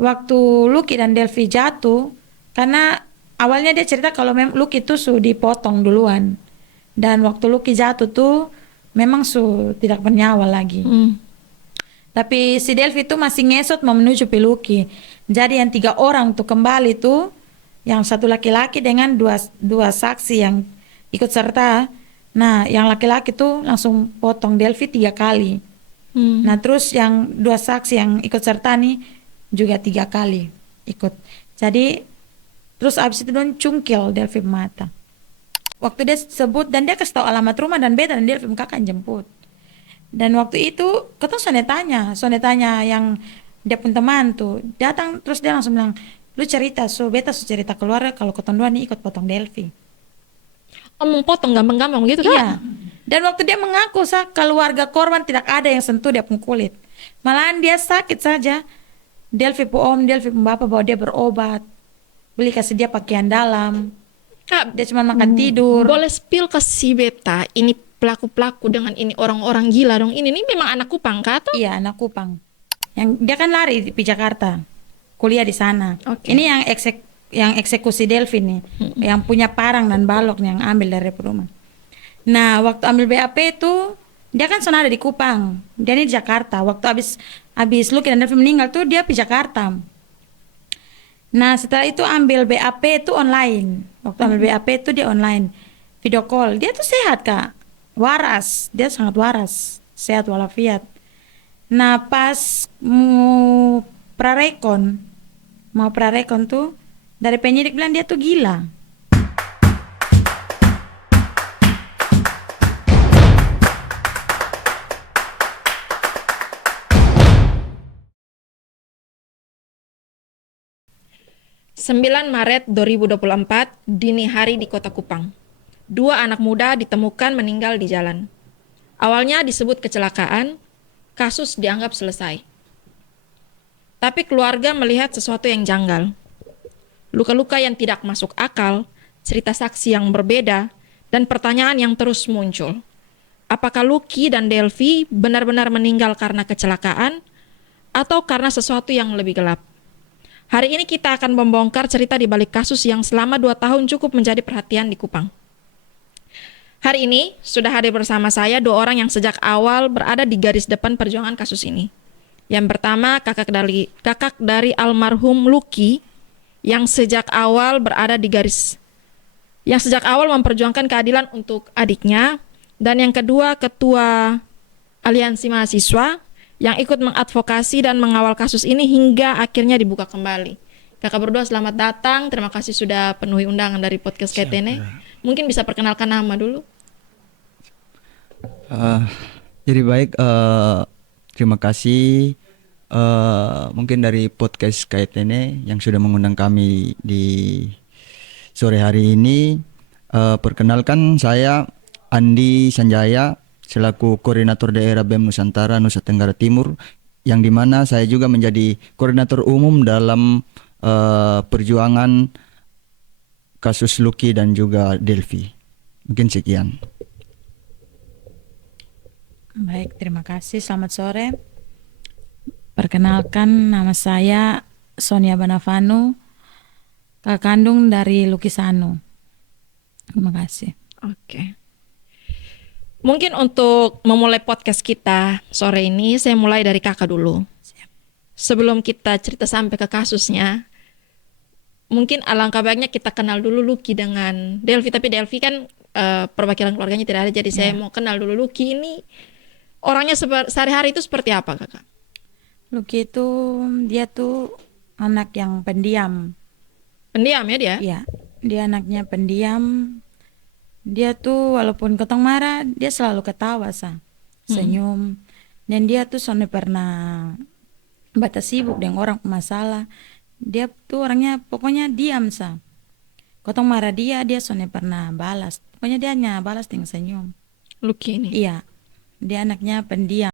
waktu Lucky dan Delvi jatuh, karena awalnya dia cerita kalau Lucky tuh sudah dipotong duluan, dan waktu Lucky jatuh tuh memang tidak bernyawa lagi. Tapi si Delvi tuh masih ngesot mau menuju Lucky. Jadi yang 3 orang tuh kembali tuh, yang satu laki-laki dengan dua saksi yang ikut serta. Nah, yang laki-laki tuh langsung potong Delvi 3 kali. Nah, terus yang 2 saksi yang ikut serta nih juga 3 kali ikut. Jadi terus abis itu don cungkil Delvi mata. Waktu dia sebut dan dia kasih tahu alamat rumah dan beda, dan Delvi kakak jemput. Dan waktu itu ketemu sonetanya yang dia pun teman tuh datang, terus dia langsung bilang, lu cerita beta cerita keluarga kalau ketemu dua nih ikut potong Delvi. Omong potong gampang-gampang gitu kan? Iya. Dan waktu dia mengaku keluarga korban tidak ada yang sentuh dia pun kulit. Malahan dia sakit saja. Delvi pun om, Delvi pun bapak bawa dia berobat. Beli kasih dia pakaian dalam. Kak, Dia cuma makan tidur. boleh spill ke si beta ini pelaku-pelaku dengan ini orang-orang gila dong. Ini memang anak Kupang kah atau? Iya, anak Kupang. Yang dia kan lari di Jakarta. Kuliah di sana. Oke. Ini yang eksekusi Delvi nih. Yang punya parang dan balok yang ambil dari rumah. Nah, waktu ambil BAP itu dia kan sana ada di Kupang. Dia ini di Jakarta. Waktu habis Lucky dan Delvi meninggal tuh dia di Jakarta. Nah, setelah itu ambil BAP itu online. Waktu ambil BAP itu dia online. Video call. Dia tuh sehat, Kak. Waras. Dia sangat waras. Sehat walafiat. Nah, pas mau prarekon tuh dari penyidik bilang dia tuh gila. Sembilan Maret 2024 dini hari di Kota Kupang. 2 anak muda ditemukan meninggal di jalan. Awalnya disebut kecelakaan, kasus dianggap selesai. Tapi keluarga melihat sesuatu yang janggal. Luka-luka yang tidak masuk akal, cerita saksi yang berbeda, dan pertanyaan yang terus muncul. Apakah Lucky dan Delvi benar-benar meninggal karena kecelakaan atau karena sesuatu yang lebih gelap? Hari ini kita akan membongkar cerita di balik kasus yang selama 2 tahun cukup menjadi perhatian di Kupang. Hari ini sudah hadir bersama saya 2 orang yang sejak awal berada di garis depan perjuangan kasus ini. Yang pertama kakak dari almarhum Lucky yang sejak awal memperjuangkan keadilan untuk adiknya, dan yang kedua ketua aliansi mahasiswa yang ikut mengadvokasi dan mengawal kasus ini hingga akhirnya dibuka kembali. Kakak berdua selamat datang, terima kasih sudah penuhi undangan dari podcast KTN. Mungkin bisa perkenalkan nama dulu. Jadi baik, terima kasih mungkin dari podcast KTN yang sudah mengundang kami di sore hari ini. Perkenalkan, saya Andi Sanjaya selaku Koordinator Daerah BEM Nusantara Nusa Tenggara Timur, yang dimana saya juga menjadi koordinator umum dalam perjuangan kasus Lucky dan juga Delvi. Mungkin sekian. Baik, terima kasih. Selamat sore. Perkenalkan, nama saya Sonia Banavanu, kakak kandung dari Lucky Sanu. Terima kasih. Oke. Mungkin untuk memulai podcast kita sore ini, saya mulai dari kakak dulu. Sebelum kita cerita sampai ke kasusnya, mungkin alangkah baiknya kita kenal dulu Lucky dengan Delvi. Tapi Delvi kan perwakilan keluarganya tidak ada, jadi saya mau kenal dulu Lucky ini. Orangnya sehari-hari itu seperti apa, kakak? Lucky itu dia tuh anak yang pendiam. Pendiam ya dia? Iya, dia anaknya pendiam. Dia tuh walaupun ketong marah, dia selalu ketawa senyum. Dan dia tuh soalnya pernah batas sibuk dengan orang masalah. Dia tuh orangnya pokoknya diam Ketong marah dia soalnya pernah balas. Pokoknya dia hanya balas dengan senyum. Lucky ini? Iya, dia anaknya pendiam.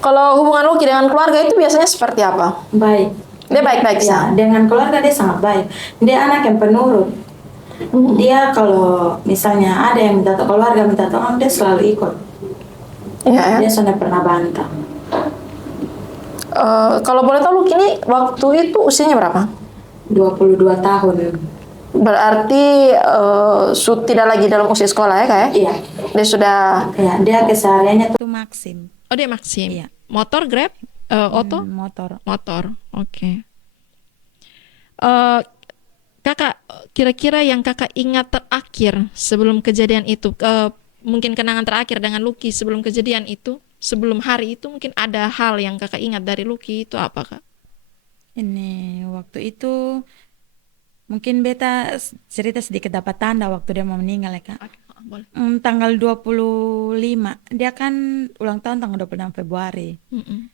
Kalau hubungan Lucky dengan keluarga itu biasanya seperti apa? Baik. Dia baik-baik Ya, dengan keluarga dia sangat baik. Dia anak yang penurut. Dia kalau misalnya ada yang keluarga minta tolong, dia selalu ikut. Iya. Dia sudah pernah bantah. Kalau boleh tahu Lucky ini waktu itu usianya berapa? 22 tahun. Berarti tidak lagi dalam usia sekolah ya, Kak ya? Iya. Dia sudah Ya, dia kesehariannya tuh Maxim. Oh, dia Maxim. Iya. Motor, Grab, Oto? Motor. Motor. Oke. Eh, Kakak, kira-kira yang kakak ingat terakhir sebelum kejadian itu, mungkin kenangan terakhir dengan Lucky sebelum kejadian itu, sebelum hari itu, mungkin ada hal yang kakak ingat dari Lucky itu apa, Kak? Ini waktu itu mungkin beta cerita sedikit dapat tanda waktu dia mau meninggal ya Kak. Oke, boleh. Tanggal 25, dia kan ulang tahun tanggal 26 Februari. Mm-mm.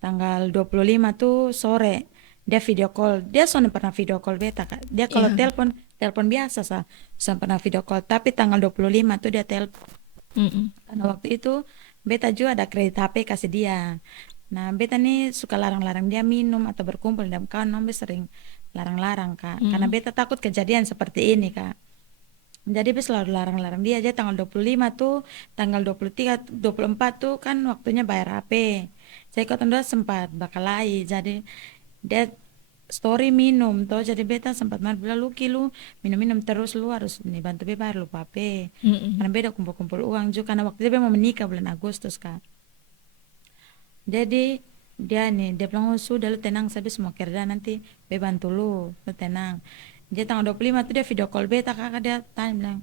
Tanggal 25 tuh sore dia video call. Dia soalnya pernah video call beta Kak. Dia kalau Iya. telepon biasa soalnya pernah video call. Tapi tanggal 25 tuh dia telepon. Mm-mm. Karena waktu itu beta juga ada kredit HP kasih dia. Nah, beta nih suka larang-larang dia minum atau berkumpul dengan kawan, nombe sering larang-larang Kak. Karena beta takut kejadian seperti ini Kak. Jadi beta selalu larang-larang dia aja tanggal 25 tuh, tanggal 23, 24 tuh kan waktunya bayar HP. Saya kota dua sempat bakalai, jadi dia story minum toh, jadi beta sempat mar bilang Lucky lu minum-minum terus lu harus nih bantu beta bayar lupa HP. Mm-mm. Karena beta kumpul-kumpul uang juga karena waktu itu beta mau menikah bulan Agustus Kak. Jadi dia bilang oh sudah lu tenang saya semua kerja nanti be bantu lu tenang. Dia tanggal 25 tuh dia video call beta kakak dia tanya bilang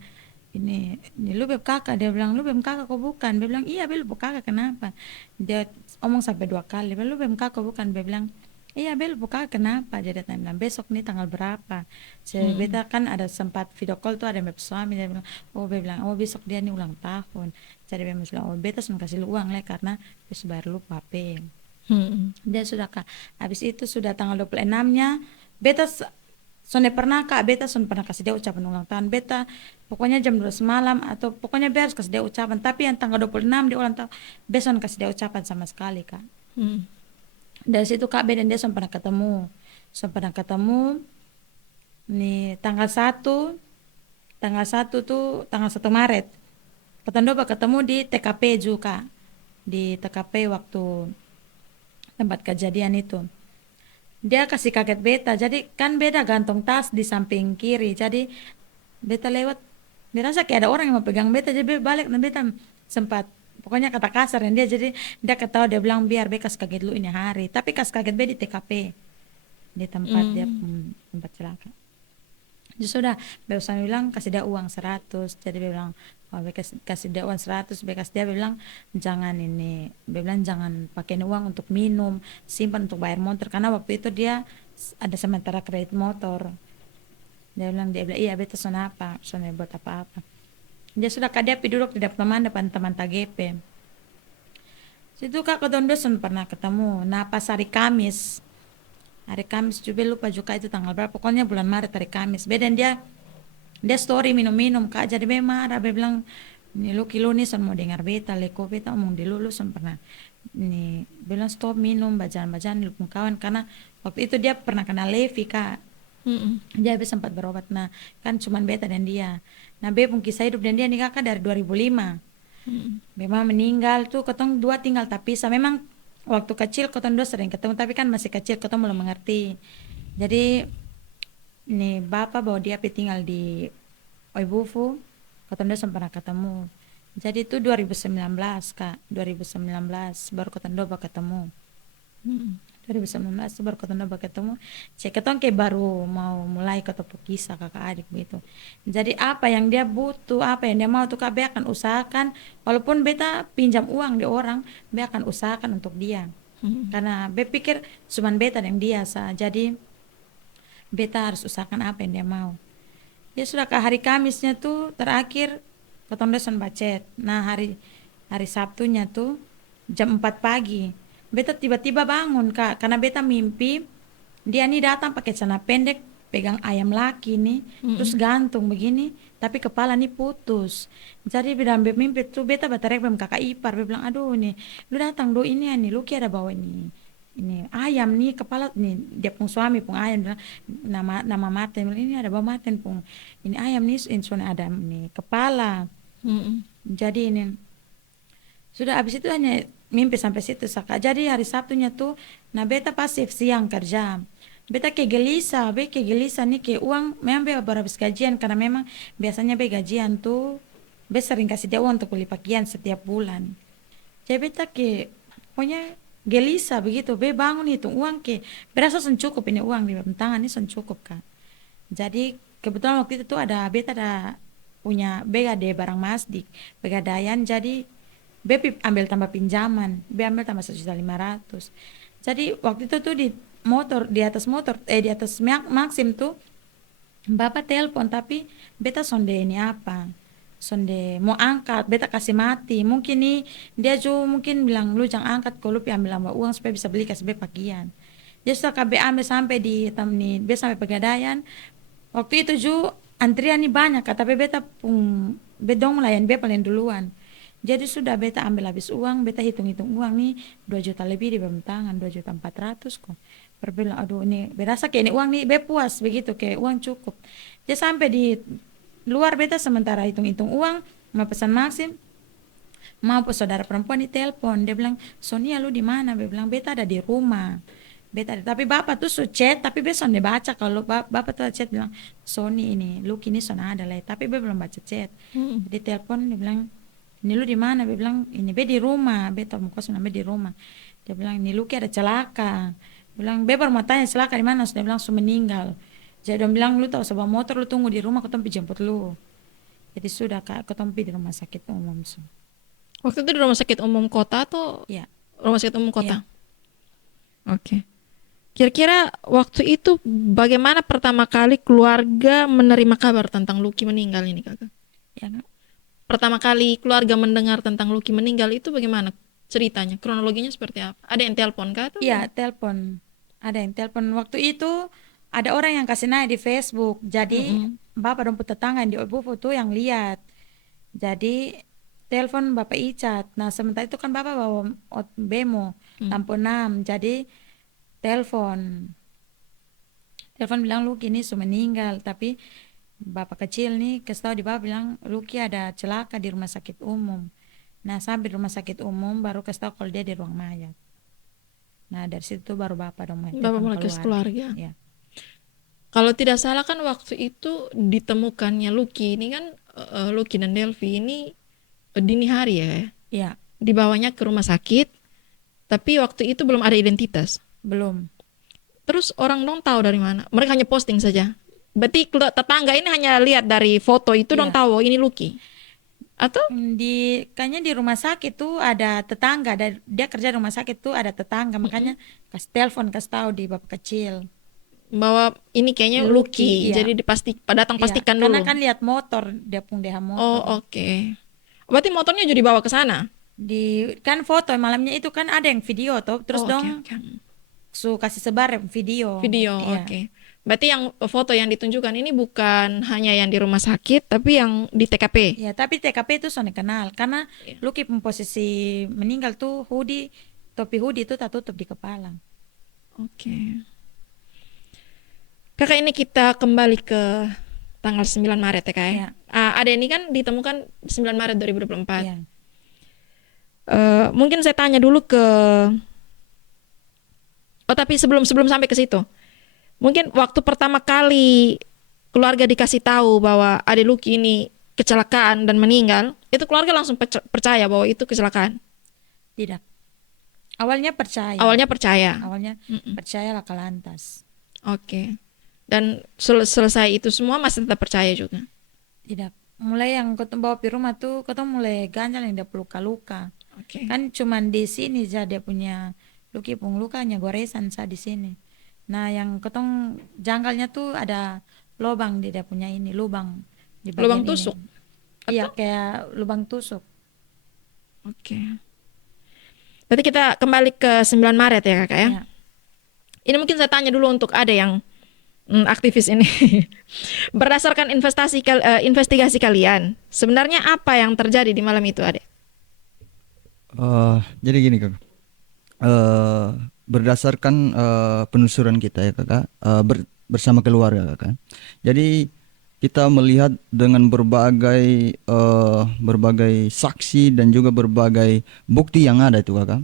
ini lu beb kakak dia bilang lu beb kakak kok bukan dia bilang iya beb kakak kenapa dia omong sampai 2 kali dia bilang, lu beb kakak bukan dia bilang iya beb kakak kenapa jadi dia tanya bilang besok nih tanggal berapa saya beta kan ada sempat video call tuh ada beb suami dia bilang oh beb bilang oh besok dia nih ulang tahun jadi beb bilang oh beta sudah kasih lu uang lah karena besok bayar lu HP. Mm-mm. Dia sudah kak habis itu sudah tanggal 26-nya beta sonde pernah kak beta sonde pernah kasih dia ucapan ulang tahun beta pokoknya jam 12 malam atau pokoknya biar kasih dia ucapan tapi yang tanggal 26 dia ulang tahun beta sonde kasih dia ucapan sama sekali kak. Mm. Dari situ kak beta dan dia sonde pernah ketemu nih tanggal 1 tuh tanggal 1 Maret ketemu ketemu di TKP juga di TKP waktu tempat kejadian itu dia kasih kaget beta jadi kan beda gantung tas di samping kiri jadi beta lewat dirasa kayak ada orang yang mau pegang beta jadi beta balik dan beta sempat pokoknya kata kasar dan dia jadi dia ketawa dia bilang biar beta kasih kaget lu ini hari tapi kasih kaget beta di TKP di tempat dia tempat celaka. Jadi sudah beta usah bilang kasih dia uang 100 jadi beta bilang oh, beta kasih dia uang 100 beta kasih dia beta bilang jangan ini beta bilang jangan pakai ini uang untuk minum simpan untuk bayar motor karena waktu itu dia ada sementara kredit motor dia bilang iya beta sona apa sona buat apa-apa dia sudah kak dia duduk di depan teman TGP situ kak kedua pernah ketemu nah pas hari Kamis juga lupa juga itu tanggal berapa pokoknya bulan Maret hari Kamis beda dan dia story minum-minum kak jadi be marah be bilang ini lu kilo nih son mau dengar beta leko beta omong di lu son pernah ini bilang stop minum bacaan-bacaan lu kawan karena waktu itu dia pernah kena Levi kak. Mm-mm. Dia be sempat berobat nah kan cuman beta dan dia nah be pun kisah hidup dan dia nih kakak dari 2005 Mm-mm. memang meninggal tuh ketong dua tinggal terpisah memang waktu kecil ketong dua sering ketemu tapi kan masih kecil ketong belum mengerti jadi nih bapak bawa dia pergi tinggal di Oibufu ketong dua pernah ketemu jadi itu 2019 kak 2019 baru ketong dua ketemu Mm-mm. 2019 itu baru ketemu ketemu saya ketemu kayak baru mau mulai ketemu kisah kakak adik begitu jadi apa yang dia butuh apa yang dia mau tuh kak be akan usahakan walaupun beta pinjam uang di orang be akan usahakan untuk dia Mm-mm. karena be pikir cuman beta dan dia jadi beta harus usahakan apa yang dia mau ya sudah ke hari Kamisnya tuh terakhir ketemu dosen bacet nah hari Sabtunya tuh jam 4 pagi beta tiba-tiba bangun kak karena beta mimpi dia nih datang pakai celana pendek pegang ayam laki nih terus gantung begini tapi kepala nih putus jadi dalam mimpi tuh beta batarek bem kakak ipar beta bilang aduh nih lu datang do ini nih lu kira ada bawa ini ayam nih kepala nih dia pun suami pun ayam bilang nama Martin bilang, ini ada bawa Martin pun ini ayam nih ini ada nih kepala Mm-mm. jadi ini sudah habis itu hanya mimpi sampai situ Saka. Jadi hari Sabtunya tuh, nah beta pas siang kerja. Beta ke gelisah, ke gelisah nih ke uang, memang be baru habis gajian karena memang biasanya be gajian tuh, be sering kasih dia uang untuk beli pakaian setiap bulan. Jadi beta ke, pokoknya gelisah begitu, be bangun hitung uang ke, berasa son cukup ini uang di dalam tangan ini son cukup Kak. Jadi kebetulan waktu itu tuh ada beta ada punya be ada barang masdik, pegadaian jadi ambil tambah pinjaman, be ambil tambah 1.500.000. Jadi waktu itu tuh di motor di atas di atas Maxim tuh bapak telepon tapi beta sonde ini apa sonde mau angkat beta kasih mati mungkin nih dia juga mungkin bilang lu jangan angkat kalau lu ambil ambah uang supaya bisa beli kasih be pakaian dia sudah KB ambil sampai di tamni be sampai pegadaian waktu itu juga antrian nih banyak kata be beta pun bedong melayan be paling duluan jadi sudah beta ambil habis uang beta hitung-hitung uang nih 2 juta lebih di dalam tangan 2.400.000 kok berbilang aduh ini berasa kayak ini uang nih be puas begitu kayak uang cukup dia sampai di luar beta sementara hitung-hitung uang mau pesan Maxim mau saudara perempuan di telepon dia bilang Sonia lu di mana be bilang beta ada di rumah beta ada tapi bapak tuh chat tapi be sonde baca kalau bapak tuh chat bilang Sony ini lu kini sona ada lah tapi be belum baca chat di telepon dia bilang ini lu di mana be bilang ini be di rumah be tahu muka be di rumah dia bilang ini lu kayak ada celaka bilang beber mau tanya celaka di mana sudah bilang sudah meninggal jadi dia bilang lu tahu sebab motor lu tunggu di rumah ketemu jemput lu jadi sudah kak ketemu di rumah sakit umum Waktu itu di rumah sakit umum kota atau ya rumah sakit umum kota? Iya. Oke. Kira-kira waktu itu bagaimana pertama kali keluarga menerima kabar tentang Lucky meninggal ini kakak? ya Kak. Pertama kali keluarga mendengar tentang Lucky meninggal itu bagaimana ceritanya? Kronologinya seperti apa? Ada yang telepon kah? Atau Iya telepon ada yang telepon waktu itu ada orang yang kasih naik di Facebook jadi bapak dompet tetangga yang di Obufu tuh yang lihat jadi telepon bapak Icat nah sementara itu kan bapak bawa bemo lampu 6 jadi telepon telepon bilang Lucky ini sudah meninggal tapi bapak kecil nih kasih tahu di bapak bilang Lucky ada celaka di rumah sakit umum nah sampai di rumah sakit umum baru kasih tahu kalau dia di ruang mayat nah dari situ baru bapak dong Bapak mulai ke keluarga. ya. Kalau tidak salah kan waktu itu ditemukannya Lucky ini kan Lucky dan Delvi ini dini hari ya, Ya dibawanya ke rumah sakit, tapi waktu itu belum ada identitas. belum Terus orang dong tahu dari mana? Mereka hanya posting saja. Berarti tetangga ini hanya lihat dari foto itu dong Iya. tahu oh, ini Lucky. Atau kayaknya di rumah sakit tuh ada tetangga dia kerja di rumah sakit tuh ada tetangga makanya kasih telepon kasih tahu di bapak kecil bahwa ini kayaknya Lucky, iya. jadi datang Iya, pastikan karena dulu. kan lihat motor dia pun dia motor Oh oke. Berarti motornya juga dibawa ke sana. di kan foto malamnya itu kan ada yang video tuh terus Oh, dong oke. kasih sebar video Video, Iya. oke. Berarti yang foto yang ditunjukkan ini bukan hanya yang di rumah sakit, tapi yang di TKP. Ya, tapi TKP itu soalnya kenal karena Iya. Lucky posisi meninggal tuh topi hoodie itu tak tutup di kepala. Oke. Kakak ini kita kembali ke tanggal 9 Maret ya kak ya. Iya. Ada ini kan ditemukan 9 Maret 2024. Iya. Mungkin saya tanya dulu ke tapi sebelum sampai ke situ. Mungkin waktu pertama kali keluarga dikasih tahu bahwa Ade Lucky ini kecelakaan dan meninggal, itu keluarga langsung percaya bahwa itu kecelakaan. Tidak. Awalnya percaya. Awalnya percaya. Awalnya percaya laka lantas. Oke. Dan selesai itu semua masih tetap percaya juga. Tidak. Mulai yang ketemu bawa di rumah tuh ketemu mulai ganjal yang dia luka-luka. Oke. Kan cuman di sini saja dia punya Lucky pun lukanya goresan sa di sini. Nah, yang ketong janggalnya tuh ada lubang dia punya ini, lubang di bagian Lubang ini. tusuk? Iya, kayak lubang tusuk. Oke. Berarti kita kembali ke 9 Maret ya kakak ya. Ya. Ini mungkin saya tanya dulu untuk ada yang aktivis ini. Berdasarkan investigasi kalian, sebenarnya apa yang terjadi di malam itu, Ade? Jadi gini kakak, berdasarkan penelusuran kita ya kakak, bersama keluarga kakak. Jadi kita melihat dengan berbagai saksi dan juga berbagai bukti yang ada itu kakak.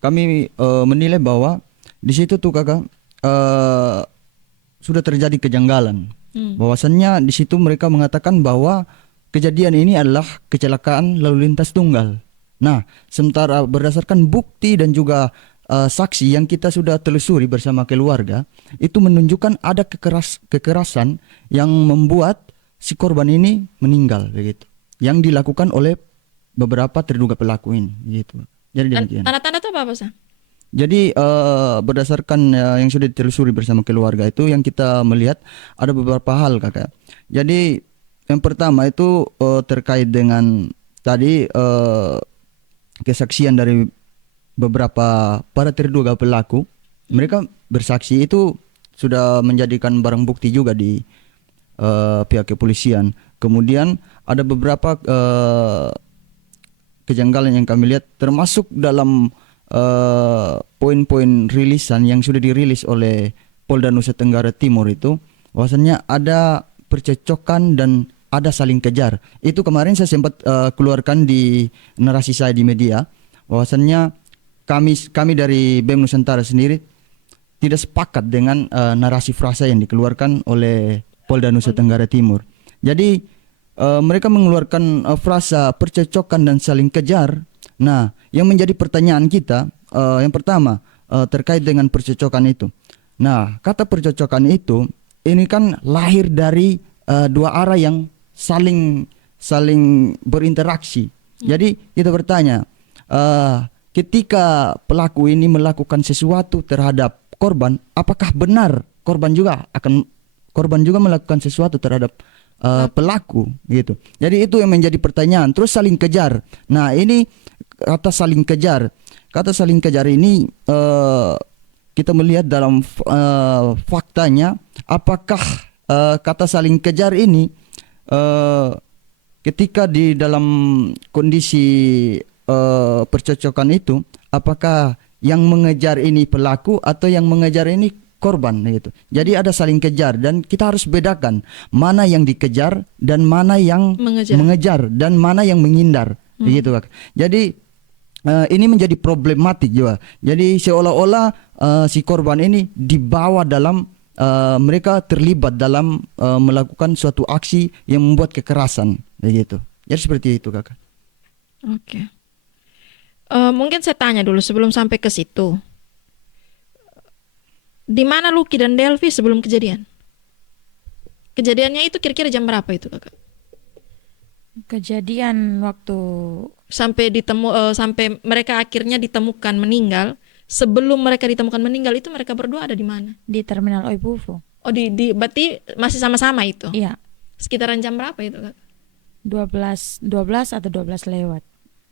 Kami menilai bahwa di situ tuh kakak sudah terjadi kejanggalan. Bahwasannya di situ mereka mengatakan bahwa kejadian ini adalah kecelakaan lalu lintas tunggal. Nah, sementara berdasarkan bukti dan juga saksi yang kita sudah telusuri bersama keluarga, itu menunjukkan ada kekerasan yang membuat si korban ini meninggal begitu. Yang dilakukan oleh beberapa terduga pelaku ini gitu. Jadi demikian. Tanda-tanda itu apa Sa? Jadi berdasarkan yang sudah ditelusuri bersama keluarga itu yang kita melihat ada beberapa hal kakak. Jadi yang pertama itu terkait dengan tadi kesaksian dari beberapa para terduga pelaku. Mereka bersaksi itu sudah menjadikan barang bukti juga di pihak kepolisian. Kemudian ada beberapa kejanggalan yang kami lihat termasuk dalam poin-poin rilisan yang sudah dirilis oleh Polda Nusa Tenggara Timur itu, bahwasannya ada percecokan dan ada saling kejar. Itu kemarin saya sempat keluarkan di narasi saya di media, bahwasannya kami dari BEM Nusantara sendiri tidak sepakat dengan narasi frasa yang dikeluarkan oleh Polda Nusa Tenggara Timur. Jadi mereka mengeluarkan frasa percecokan dan saling kejar. Nah, yang menjadi pertanyaan kita, yang pertama terkait dengan percocokan itu. Nah, kata percocokan itu, ini kan lahir dari dua arah yang saling berinteraksi. Jadi kita bertanya, ketika pelaku ini melakukan sesuatu terhadap korban, apakah benar korban juga melakukan sesuatu terhadap pelaku gitu. Jadi itu yang menjadi pertanyaan. Terus saling kejar. Nah, ini kata saling kejar ini kita melihat dalam faktanya, apakah kata saling kejar ini ketika di dalam kondisi percocokan itu, apakah yang mengejar ini pelaku atau yang mengejar ini korban gitu. Jadi ada saling kejar dan kita harus bedakan mana yang dikejar dan mana yang mengejar dan mana yang menghindar begitu Kak. Jadi ini menjadi problematik juga. Jadi seolah-olah si korban ini dibawa dalam mereka terlibat dalam melakukan suatu aksi yang membuat kekerasan begitu. Jadi seperti itu Kakak. Oke. Mungkin saya tanya dulu sebelum sampai ke situ. Di mana Lucky dan Delvi sebelum kejadian? Kejadiannya itu kira-kira jam berapa itu Kakak? Kejadian waktu sampai mereka akhirnya ditemukan meninggal. Sebelum mereka ditemukan meninggal itu mereka berdua ada di mana? di Terminal Oibufo. Oh berarti masih sama-sama itu? Iya. Sekitaran jam berapa itu Kak? 12 atau 12 lewat.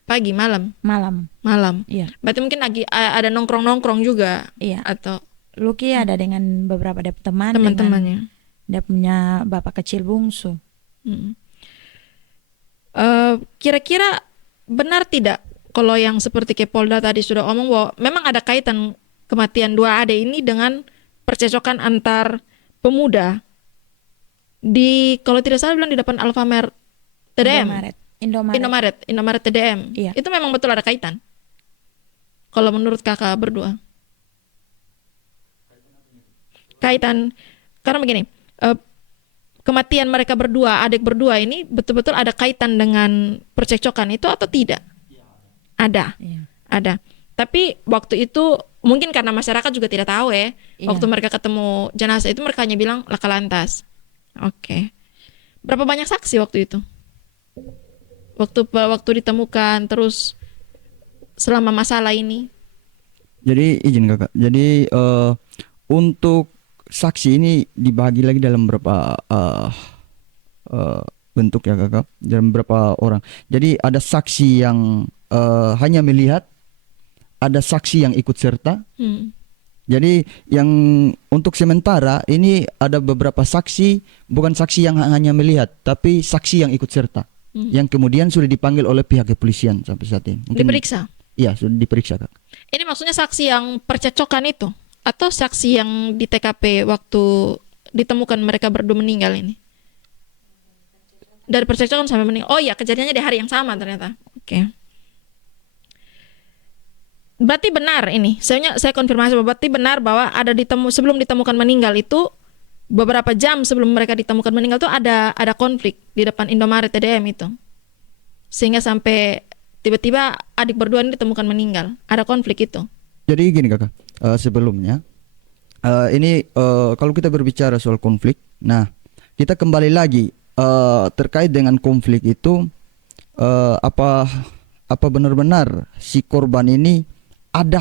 Pagi, malam? Malam. Iya. Berarti mungkin lagi ada nongkrong-nongkrong juga? Iya. Atau Lucky ada dengan beberapa teman-temannya. Dia punya bapak kecil bungsu. Kira-kira benar tidak kalau yang seperti Polda tadi sudah omong bahwa memang ada kaitan kematian dua adik ini dengan percecokan antar pemuda di, kalau tidak salah bilang di depan Alfamart TDM. Indomaret TDM. Iya. Itu memang betul ada kaitan? Kalau menurut kakak berdua? Kaitan, karena begini, kematian mereka berdua, adik berdua ini betul-betul ada kaitan dengan percekcokan itu atau tidak? Ada. Iya. Ada. Tapi waktu itu mungkin karena masyarakat juga tidak tahu ya. Iya. Waktu mereka ketemu jenazah itu mereka hanya bilang laka lantas. Oke. Berapa banyak saksi waktu itu? Waktu ditemukan terus selama masalah ini? Jadi izin Kakak. Jadi untuk saksi ini dibagi lagi dalam berapa bentuk ya Kakak, dalam berapa orang. Jadi ada saksi yang hanya melihat, ada saksi yang ikut serta. Jadi yang untuk sementara ini ada beberapa saksi, bukan saksi yang hanya melihat, tapi saksi yang ikut serta, yang kemudian sudah dipanggil oleh pihak kepolisian sampai saat ini. Mungkin, diperiksa? Iya, sudah diperiksa Kak. Ini maksudnya saksi yang percecokan itu? Atau saksi yang di TKP waktu ditemukan mereka berdua meninggal ini? Dari percekcokan sampai meninggal. Oh iya, kejadiannya di hari yang sama ternyata. Oke. Berarti benar ini. Saya konfirmasi, berarti benar bahwa sebelum ditemukan meninggal itu beberapa jam sebelum mereka ditemukan meninggal itu ada konflik di depan Indomaret TDM itu. Sehingga sampai tiba-tiba adik berdua ini ditemukan meninggal. Ada konflik itu. Jadi gini kakak, sebelumnya ini kalau kita berbicara soal konflik, nah kita kembali lagi terkait dengan konflik itu apa benar-benar si korban ini ada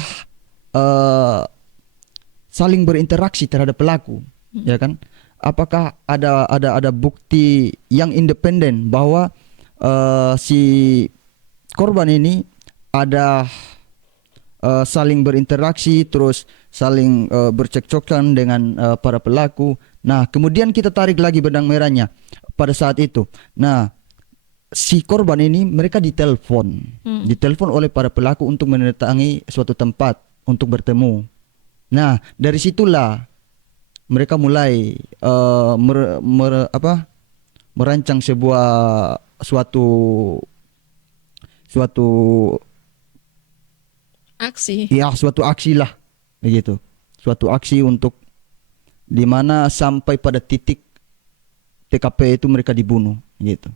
saling berinteraksi terhadap pelaku, ya kan? Apakah ada bukti yang independen bahwa si korban ini ada saling berinteraksi terus saling bercekcokan dengan para pelaku. Nah, kemudian kita tarik lagi benang merahnya pada saat itu. Nah, si korban ini mereka ditelepon oleh para pelaku untuk mendatangi suatu tempat untuk bertemu. Nah, dari situlah mereka mulai merancang suatu aksi lah begitu. Suatu aksi untuk di mana sampai pada titik TKP itu mereka dibunuh gitu.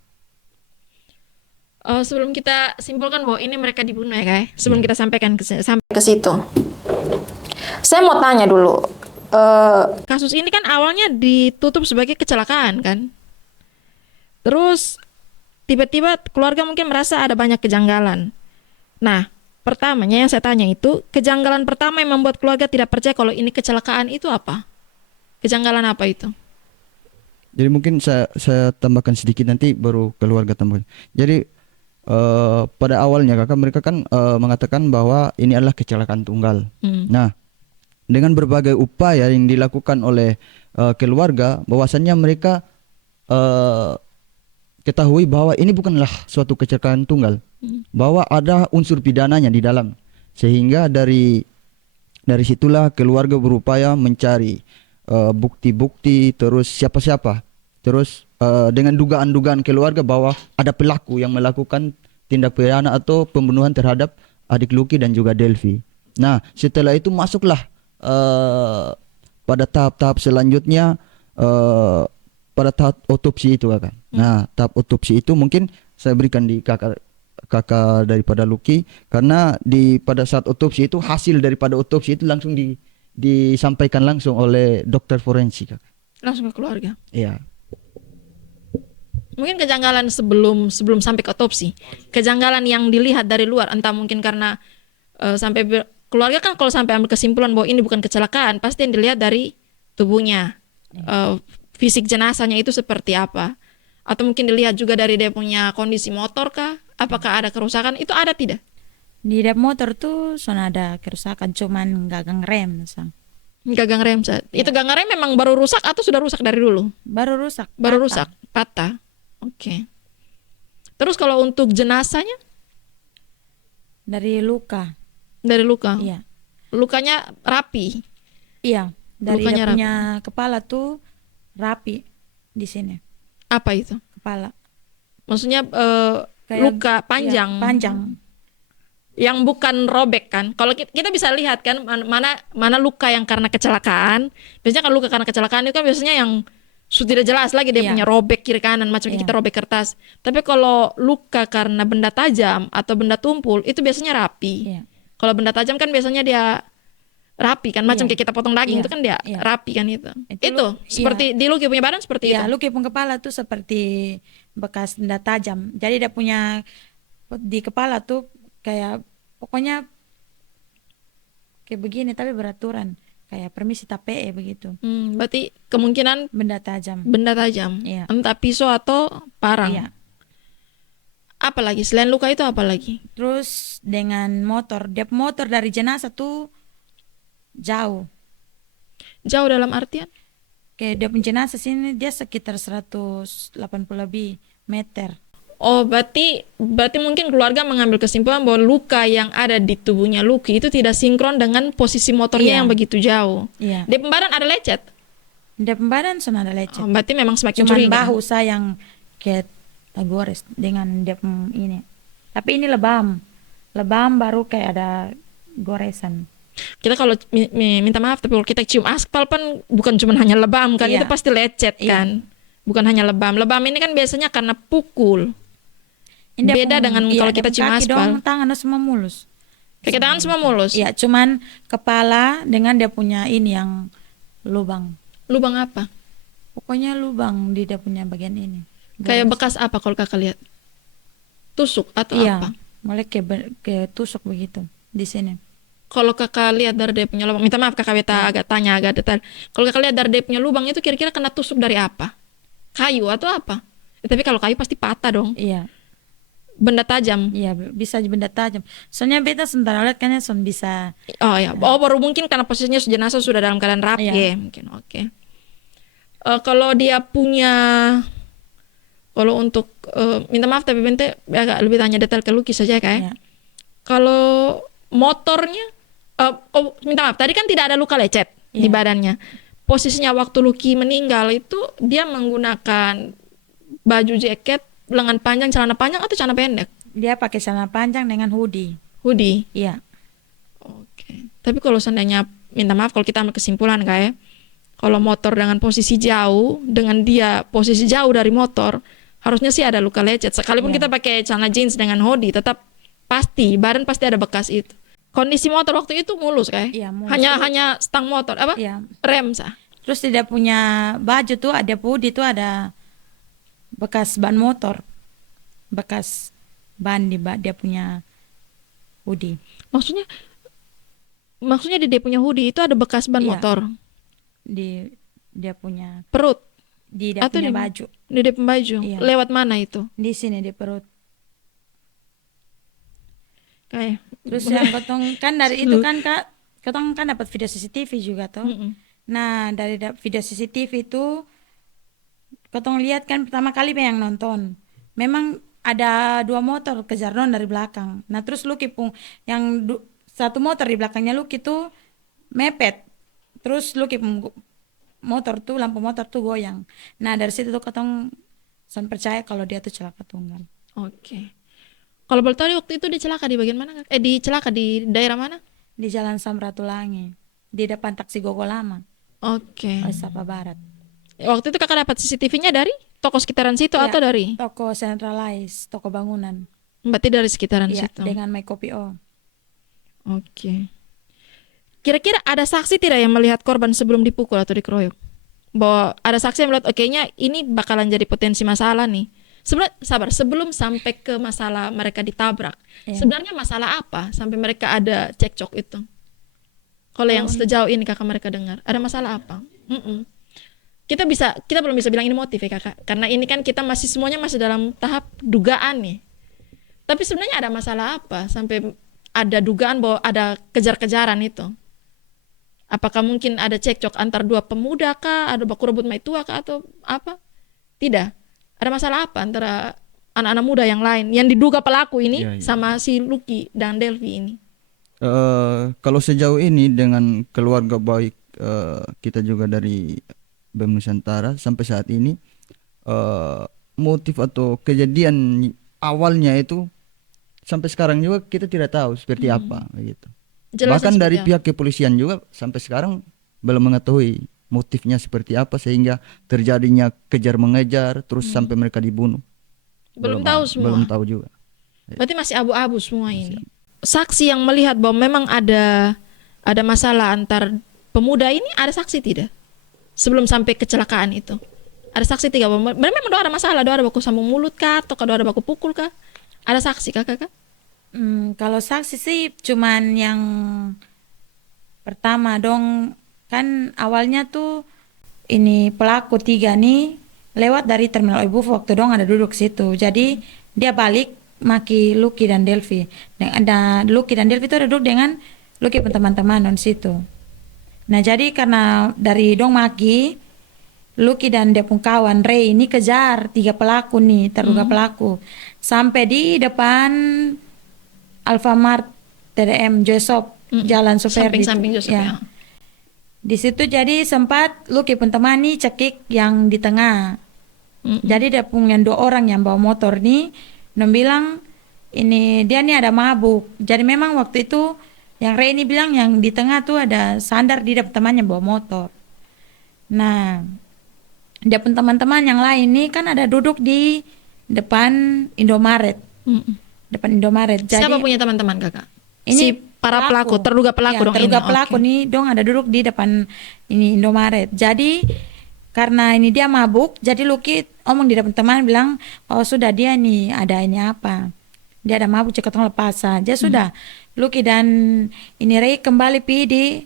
Sebelum kita simpulkan bahwa ini mereka dibunuh ya Kak, sebelum kita sampaikan ke situ. Saya mau tanya dulu. Kasus ini kan awalnya ditutup sebagai kecelakaan kan. Terus tiba-tiba keluarga mungkin merasa ada banyak kejanggalan. Nah, pertamanya yang saya tanya itu, kejanggalan pertama yang membuat keluarga tidak percaya kalau ini kecelakaan itu apa? Kejanggalan apa itu? Jadi mungkin saya tambahkan sedikit, nanti baru keluarga tambahkan. Jadi pada awalnya kakak mereka kan mengatakan bahwa ini adalah kecelakaan tunggal. Nah, dengan berbagai upaya yang dilakukan oleh keluarga, bahwasannya mereka ketahui bahwa ini bukanlah suatu kecelakaan tunggal, bahwa ada unsur pidananya di dalam, sehingga dari situlah keluarga berupaya mencari bukti-bukti, terus siapa-siapa, terus dengan dugaan-dugaan keluarga bahwa ada pelaku yang melakukan tindak pidana atau pembunuhan terhadap adik Lucky dan juga Delvi. Nah, setelah itu masuklah pada tahap-tahap selanjutnya, pada tahap otopsi itu kakak. Nah, tahap otopsi itu mungkin saya berikan di kakak daripada Lucky, karena pada saat otopsi itu hasil daripada otopsi itu langsung disampaikan langsung oleh dokter forensik kakak. Langsung ke keluarga. Iya. Mungkin kejanggalan sebelum sampai ke otopsi, kejanggalan yang dilihat dari luar, entah mungkin karena keluarga kan kalau sampai ambil kesimpulan bahwa ini bukan kecelakaan, pasti yang dilihat dari tubuhnya, fisik jenazahnya itu seperti apa, atau mungkin dilihat juga dari dia punya kondisi motor kah, apakah ada kerusakan, itu ada tidak? Di dep motor tuh soalnya ada kerusakan, cuman gagang rem. Gagang rem saat. Itu gagang rem memang baru rusak atau sudah rusak dari dulu? Baru rusak. Baru patah. rusak, patah. Oke. Terus kalau untuk jenazahnya? Dari luka. Dari luka? Iya. Lukanya rapi? Iya. Dari Lukanya dia punya kepala tuh rapi di sini. Apa itu? Kepala. Maksudnya Kayak, luka panjang? Iya, panjang. Yang bukan robek kan? Kalau kita bisa lihat kan mana luka yang karena kecelakaan. Biasanya kalau luka karena kecelakaan itu kan biasanya yang sudah tidak jelas lagi dia punya robek kiri kanan, macam kita robek kertas. Tapi kalau luka karena benda tajam atau benda tumpul itu biasanya rapi. Kalau benda tajam kan biasanya dia rapi kan, macam kayak kita potong daging itu kan dia rapi kan itu. Itu seperti di Lucky punya badan seperti itu. Iya, Lucky punya kepala tuh seperti bekas benda tajam. Jadi dia punya di kepala tuh kayak pokoknya kayak begini tapi beraturan. Kayak permisi tape begitu. Berarti kemungkinan benda tajam. Benda tajam. Iya. Entah pisau atau parang. Iya. Apalagi selain luka itu apa lagi? Terus dengan motor, dia motor dari jenazah tuh jauh. Jauh dalam artian? Kayak dia punya jenazah sini dia sekitar 180 lebih meter. Oh, berarti mungkin keluarga mengambil kesimpulan bahwa luka yang ada di tubuhnya Lucky itu tidak sinkron dengan posisi motornya yang begitu jauh. Iya. Di pembadan ada lecet? Di pembadan sana ada lecet. Oh, berarti memang semakin Cuman curiga. bahu saya yang kayak gores dengan dia ini. Tapi ini lebam. Lebam baru kayak ada goresan. Kita kalau minta maaf, tapi kalau kita cium aspal kan bukan cuma hanya lebam kan, Iya. itu pasti lecet kan. Bukan hanya lebam. Lebam ini kan biasanya karena pukul. Ini dia Beda dengan iya, kalau dia kita pun cium kaki aspal. dong, tangan semua mulus. Kaki tangan semua mulus. Iya, cuman kepala dengan dia punya ini yang lubang. Lubang apa? Pokoknya lubang di dia punya bagian ini. Kayak bekas apa kalau kakak lihat? Tusuk atau Iya, apa? mulai ke tusuk begitu di sini. Kalau kakak lihat dari dia punya lubang, minta maaf kakak beta agak tanya agak detail. Kalau kakak lihat dari dia punya lubang itu kira-kira kena tusuk dari apa? Kayu atau apa? Tapi kalau kayu pasti patah dong. Iya, Benda tajam. iya bisa benda tajam. Soalnya beta sementara lihat kan son bisa. Oh ya, oh baru mungkin karena posisinya jenazah sudah dalam keadaan rapi Iya. ya, mungkin oke. Kalau dia punya, kalau untuk minta maaf tapi bente agak lebih tanya detail ke Lucky saja kayak. Iya. Kalau motornya, minta maaf tadi kan tidak ada luka lecet di Iya. badannya. Posisinya waktu Lucky meninggal itu dia menggunakan baju jaket, lengan panjang, celana panjang atau celana pendek? Dia pakai celana panjang dengan hoodie. Hoodie. Iya. Oke. Tapi kalau seandainya minta maaf kalau kita ambil kesimpulan kayak kalau motor dengan posisi jauh dengan dia posisi jauh dari motor harusnya sih ada luka lecet. Sekalipun Iya. kita pakai celana jeans dengan hoodie tetap pasti badan pasti ada bekas itu. Kondisi motor waktu itu mulus kayak. Iya, mulus. Hanya stang motor apa? Iya. Rem sah. Terus dia punya baju tuh ada hoodie tuh ada bekas ban motor. Bekas ban dia punya hoodie. Maksudnya di dia punya hoodie itu ada bekas ban Iya. motor. Dia punya Perut di dia atau punya di baju. Di dia punya baju. Iya. Lewat mana itu? Di sini di perut. Kayak Terus yang kotong kan dari itu kan Kak, kotong kan dapat video CCTV juga tuh. Mm-mm. Nah, dari video CCTV itu kotong lihat kan pertama kali yang nonton. Memang ada 2 motor kejar non dari belakang. Nah, terus Lucky pun yang satu motor di belakangnya Lucky tuh mepet. Terus Lucky pun motor tuh lampu motor tuh goyang. Nah, dari situ tuh kotong son percaya kalau dia tuh celaka tunggal. Oke. Kalau boleh tahu waktu itu dia celaka di bagian mana? Di celaka di daerah mana? Di Jalan Samratulangi, di depan taksi Gogo Lama, Oke. Sapa Barat. Waktu itu kakak dapat CCTV-nya dari toko sekitaran situ Iya, atau dari? toko Centralize, toko bangunan. Berarti dari sekitaran Iya, situ. dengan My Kopi O. Oke. Kira-kira ada saksi tidak yang melihat korban sebelum dipukul atau dikeroyok? Bahwa ada saksi yang melihat, kayaknya ini bakalan jadi potensi masalah nih. Sebelum sampai ke masalah mereka ditabrak, Iya. sebenarnya masalah apa sampai mereka ada cekcok itu? Kalau yang sejauh ini kakak mereka dengar, ada masalah apa? Mm-mm. Kita belum bisa bilang ini motif ya kakak, karena ini kan kita semuanya masih dalam tahap dugaan nih. Tapi sebenarnya ada masalah apa sampai ada dugaan bahwa ada kejar-kejaran itu? Apakah mungkin ada cekcok antar 2 pemuda kah, ada baku rebut maitua kah atau apa? Tidak. Ada masalah apa antara anak-anak muda yang lain yang diduga pelaku ini Iya, iya. sama si Lucky dan Delvi ini? Kalau sejauh ini dengan keluarga baik kita juga dari BEM Nusantara sampai saat ini motif atau kejadian awalnya itu sampai sekarang juga kita tidak tahu seperti apa gitu. Jelasnya Bahkan dari seperti apa? pihak kepolisian juga sampai sekarang belum mengetahui motifnya seperti apa sehingga terjadinya kejar mengejar terus sampai mereka dibunuh. Belum tahu semua. Belum tahu juga. Berarti masih abu-abu semua ini. Saksi yang melihat bahwa memang ada masalah antar pemuda ini, ada saksi tidak? Sebelum sampai kecelakaan itu. Ada saksi tidak bahwa memang ada masalah, ada baku sambung mulut kah atau ada baku pukul kah? Ada saksi kakak? Kalau saksi sih cuman yang pertama dong, kan awalnya tuh ini pelaku 3 nih lewat dari terminal Ibu waktu dong ada duduk situ. Jadi dia balik maki Lucky dan Delvi. Dan ada Lucky dan Delvi itu ada duduk dengan Lucky pun teman-teman di situ. Nah, jadi karena dari dong maki Lucky dan dia pun kawan Ray ini kejar 3 pelaku nih, terduga pelaku. Sampai di depan Alfamart TDM Joysop Jalan Superdi. Samping-samping Joseph ya. Di situ jadi sempat Lucky pun teman nih cekik yang di tengah. Jadi dia punya 2 orang yang bawa motor nih, dong bilang ini dia nih ada mabuk. Jadi memang waktu itu yang Reni bilang yang di tengah tuh ada sandar di depan temannya bawa motor. Nah, dia pun teman-teman yang lain nih kan ada duduk di depan Indomaret, Mm-mm. depan Indomaret. Jadi Siapa punya teman-teman kakak? ini Si para pelaku, terduga pelaku ya, dong terduga ini. pelaku Oke. nih dong ada duduk di depan ini Indomaret. Jadi karena ini dia mabuk, jadi Lucky omong di depan teman bilang, oh sudah dia nih ada ini apa? Dia ada mabuk, cek tong lepas saja sudah. Lucky dan ini Ray kembali pi di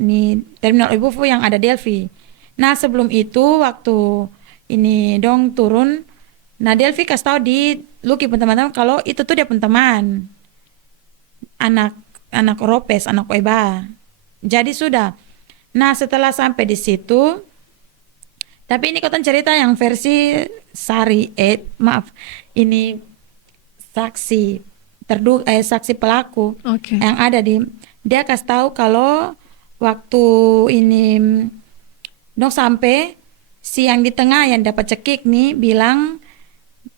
ini terminal Ibufu yang ada Delphi. Nah sebelum itu waktu ini dong turun, nah Delphi kasih tahu di Lucky pun teman-teman kalau itu tuh dia pun teman anak anak Ropes, anak Eba. Jadi sudah. Nah setelah sampai di situ, tapi ini koton cerita yang versi Sari, maaf, ini saksi saksi pelaku Oke. yang ada di dia kasih tahu kalau waktu ini dong sampai si yang di tengah yang dapat cekik nih bilang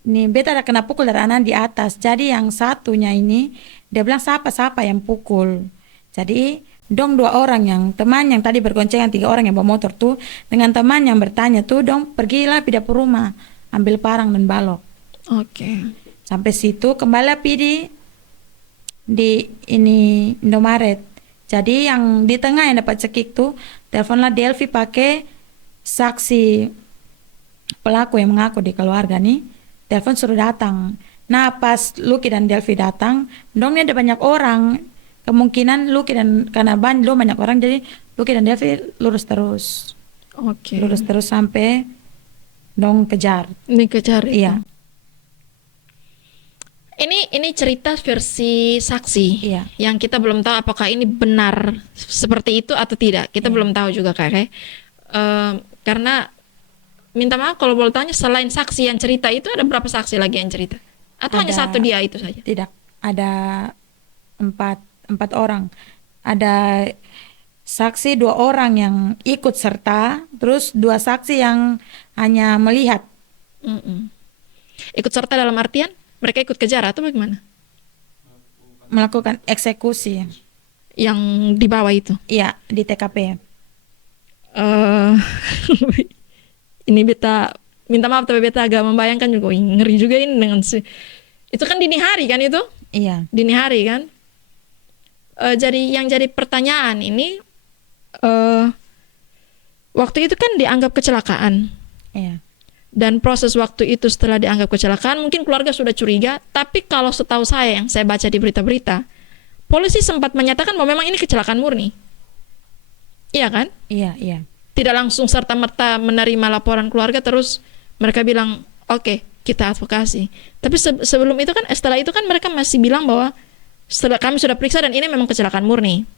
nih beta ada kena pukul dari anak di atas. Jadi yang satunya ini dia bilang siapa yang pukul. Jadi dong 2 orang yang teman yang tadi bergoncengan 3 orang yang bawa motor tuh dengan teman yang bertanya tuh dong pergilah pindah ke rumah ambil parang dan balok. Oke. Sampai situ kembali api di ini Indomaret. Jadi yang di tengah yang dapat cekik tuh teleponlah Delphi pakai saksi pelaku yang mengaku di keluarga nih. Telepon suruh datang. Nah pas Lucky dan Delphi datang, dong ini ada banyak orang. Kemungkinan Lucky dan karena banyak orang jadi Lucky dan Delphi lurus terus Oke. sampai dong kejar. Ini kejar itu. Iya. Ini cerita versi saksi. Iya. Yang kita belum tahu apakah ini benar seperti itu atau tidak. Kita belum tahu juga kakek. Karena minta maaf kalau boleh tanya selain saksi yang cerita itu ada berapa saksi lagi yang cerita? Atau hanya Ada- satu dia itu saja? Tidak, ada empat orang. Ada saksi 2 orang yang ikut serta, terus 2 saksi yang hanya melihat. Mm-mm. Ikut serta dalam artian mereka ikut kejar atau bagaimana? Melakukan eksekusi. Yang di bawah itu. Iya, di TKP. eh ini beta minta maaf tapi beta agak membayangkan juga. Wih, ngeri juga ini dengan itu kan dini hari kan itu? Iya, Dini hari kan? Jadi yang jadi pertanyaan ini waktu itu kan dianggap kecelakaan. iya. Dan proses waktu itu setelah dianggap kecelakaan mungkin keluarga sudah curiga, tapi kalau setahu saya yang saya baca di berita-berita, polisi sempat menyatakan bahwa memang ini kecelakaan murni. Iya kan? Iya, iya. Tidak langsung serta-merta menerima laporan keluarga terus mereka bilang oke, kita advokasi. Tapi sebelum itu kan setelah itu kan mereka masih bilang bahwa setelah kami sudah periksa dan ini memang kecelakaan murni.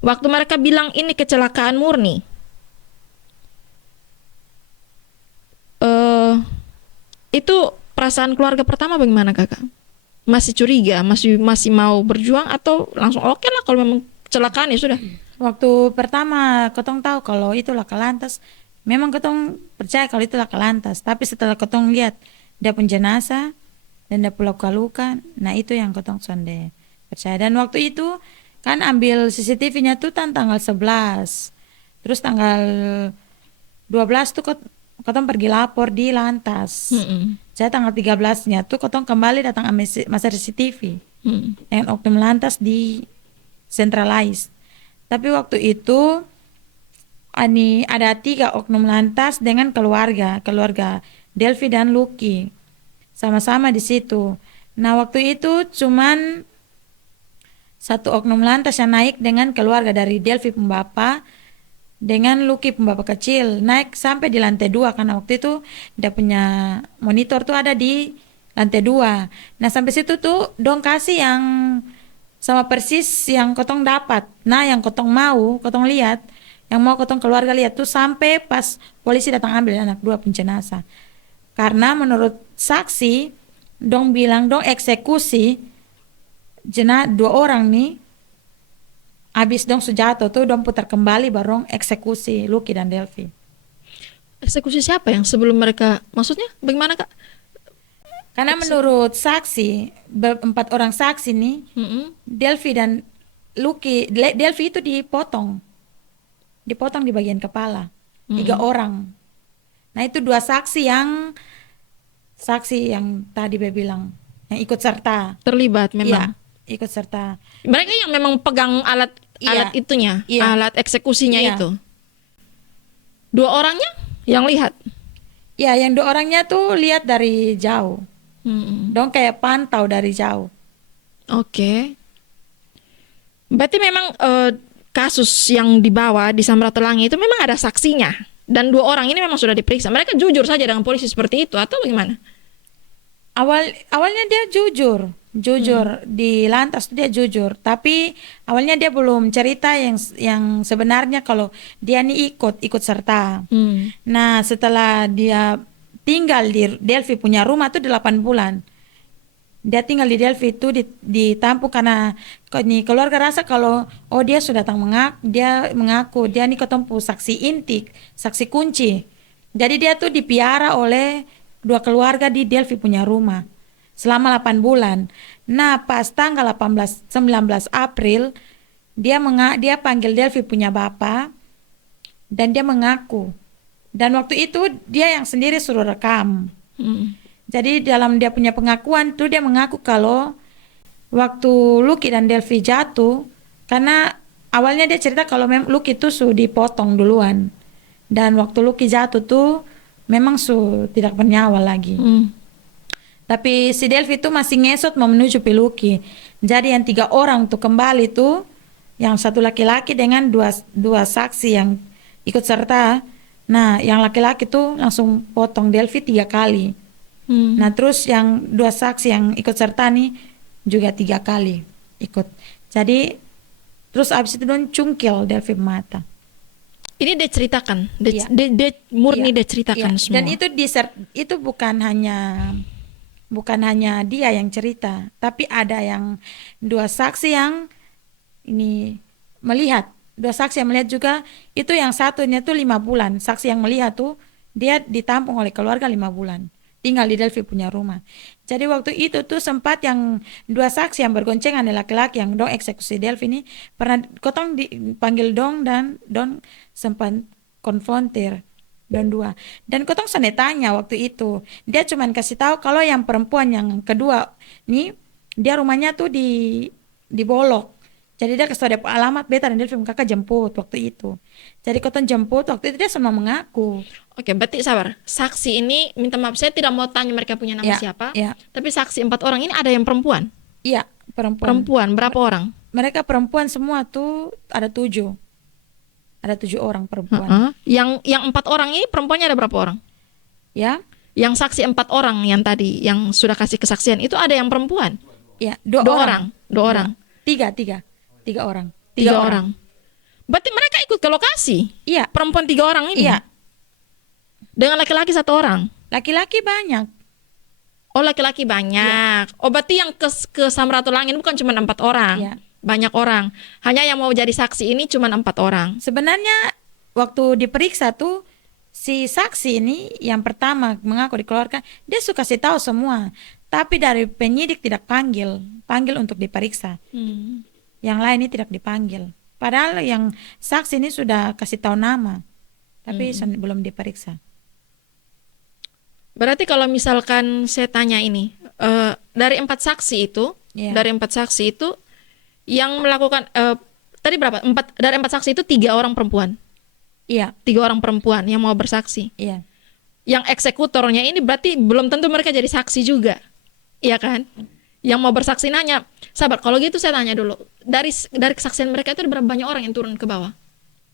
Waktu mereka bilang ini kecelakaan murni, itu perasaan keluarga pertama bagaimana kakak? Masih curiga, masih mau berjuang atau langsung oke lah kalau memang kecelakaan ya sudah. Waktu pertama ketong tahu kalau itu laka lantas, memang ketong percaya kalau itu laka lantas. Tapi setelah ketong lihat dia pun jenazah dan dia pun luka-luka, nah itu yang ketong sonde percaya. Dan waktu itu kan ambil CCTV-nya tuh tanggal 11. Terus tanggal 12 tuh ketong pergi lapor di lantas. Saya tanggal 13-nya tuh ketong kembali datang masa CCTV dengan oknum lantas di centralized. Tapi waktu itu ada 3 oknum lantas dengan keluarga Delphi dan Lucky sama-sama di situ. Nah waktu itu cuman 1 oknum lantas yang naik dengan keluarga dari Delphi pembapa dengan Lucky pembapa kecil naik sampai di lantai 2 karena waktu itu dia punya monitor tuh ada di lantai 2. Nah sampai situ tuh dong kasih yang sama persis yang kotong dapat. Nah yang kotong mau, kotong lihat, yang mau kotong keluarga lihat tuh sampai pas polisi datang ambil anak 2 jenazah. Karena menurut saksi, dong bilang dong eksekusi 2 orang nih, habis dong sujatuh tuh dong putar kembali baru eksekusi Lucky dan Delphi. Eksekusi siapa yang sebelum mereka? Maksudnya bagaimana Kak? Karena menurut saksi, 4 orang saksi nih, Mm-mm. Delvi dan Lucky, Delvi itu dipotong di bagian kepala, 3 orang. Nah itu 2 saksi yang tadi Be bilang, yang ikut serta. Terlibat Iya, memang. ikut serta. Mereka yang memang pegang alat Iya. itunya, Iya. alat eksekusinya Iya. itu. 2 orangnya yang lihat. Ya, yang 2 orangnya tuh lihat dari jauh. Mm-mm. Dong kayak pantau dari jauh. Oke. Berarti memang kasus yang dibawa di Samratulangi itu memang ada saksinya. Dan 2 orang ini memang sudah diperiksa. Mereka jujur saja dengan polisi seperti itu atau bagaimana? Awalnya dia jujur di lantas tuh dia jujur. Tapi awalnya dia belum cerita yang sebenarnya kalau dia nih ikut serta. Nah, setelah dia tinggal di Delvi punya rumah tuh 8 bulan. Dia tinggal di Delvi itu ditampung karena keluarga rasa kalau dia sudah datang dia mengaku dia nih ketemu saksi inti, saksi kunci. Jadi dia tuh dipiara oleh 2 keluarga di Delvi punya rumah selama 8 bulan. Nah, pas tanggal 19 April dia panggil Delvi punya bapak dan dia mengaku. Dan waktu itu dia yang sendiri suruh rekam. Jadi dalam dia punya pengakuan tuh dia mengaku kalau waktu Lucky dan Delvi jatuh, karena awalnya dia cerita kalau Lucky itu sudah dipotong duluan. Dan waktu Lucky jatuh tuh memang tidak bernyawa lagi. Tapi si Delvi itu masih ngesot mau menuju Lucky. Jadi yang 3 orang tuh kembali tuh, yang 1 laki-laki dengan dua saksi yang ikut serta. Nah, yang laki-laki tuh langsung potong Delvi 3 kali. Nah, terus yang 2 saksi yang ikut serta nih juga 3 kali ikut. Jadi terus abis itu don cungkil Delvi mata. Ini dia ceritakan, Iya. murni Iya, dia ceritakan iya. semua. Dan itu bukan hanya dia yang cerita, tapi ada yang 2 saksi yang ini melihat. 2 saksi yang melihat juga, itu yang satunya tuh 5 bulan. Saksi yang melihat tuh dia ditampung oleh keluarga 5 bulan. Tinggal di Delvi punya rumah. Jadi waktu itu tuh sempat yang 2 saksi yang bergoncengan laki-laki yang dong eksekusi Delvi ini pernah kotong dipanggil dong dan dong sempat konfrontir dan 2. Dan kotong sana tanya waktu itu. Dia cuman kasih tahu kalau yang perempuan yang kedua nih dia rumahnya tuh di Bolok. Jadi dia kasih tahu alamat beta dan Delvi kakak jemput waktu itu. Jadi kotong jemput waktu itu dia semua mengaku. Oke, berarti sabar. Saksi ini minta maaf, saya tidak mau tanya mereka punya nama Ya, siapa. ya. Tapi saksi 4 orang ini ada yang perempuan. Iya, perempuan. Perempuan berapa orang? Mereka perempuan semua tuh ada 7. Ada 7 orang perempuan. Yang 4 orang ini perempuannya ada berapa orang? Ya, Yang saksi 4 orang yang tadi yang sudah kasih kesaksian itu ada yang perempuan. ya, 2 2 orang. orang. 2 orang. 3 orang. 3 orang. Berarti mereka ikut ke lokasi. Iya, Perempuan 3 orang ini. iya. Dengan laki-laki 1 orang. Laki-laki banyak. Oh, laki-laki banyak. Oh, berarti yang ke Samratulangi ini bukan cuma 4 orang. Iya. Banyak orang. Hanya yang mau jadi saksi ini cuma 4 orang. Sebenarnya waktu diperiksa tuh si saksi ini yang pertama mengaku dikeluarkan, dia suka kasih tahu semua. Tapi dari penyidik tidak panggil untuk diperiksa. Yang lain ini tidak dipanggil. Padahal yang saksi ini sudah kasih tahu nama, tapi belum diperiksa. Berarti kalau misalkan saya tanya ini, dari 4 saksi itu, Iya. dari 4 saksi itu yang melakukan tadi berapa? Dari 4 saksi itu 3 orang perempuan. Iya, 3 orang perempuan yang mau bersaksi. iya. Yang eksekutornya ini berarti belum tentu mereka jadi saksi juga. Iya kan? Yang mau bersaksi nanya, sabar, kalau gitu saya tanya dulu. Dari kesaksian mereka itu ada berapa banyak orang yang turun ke bawah?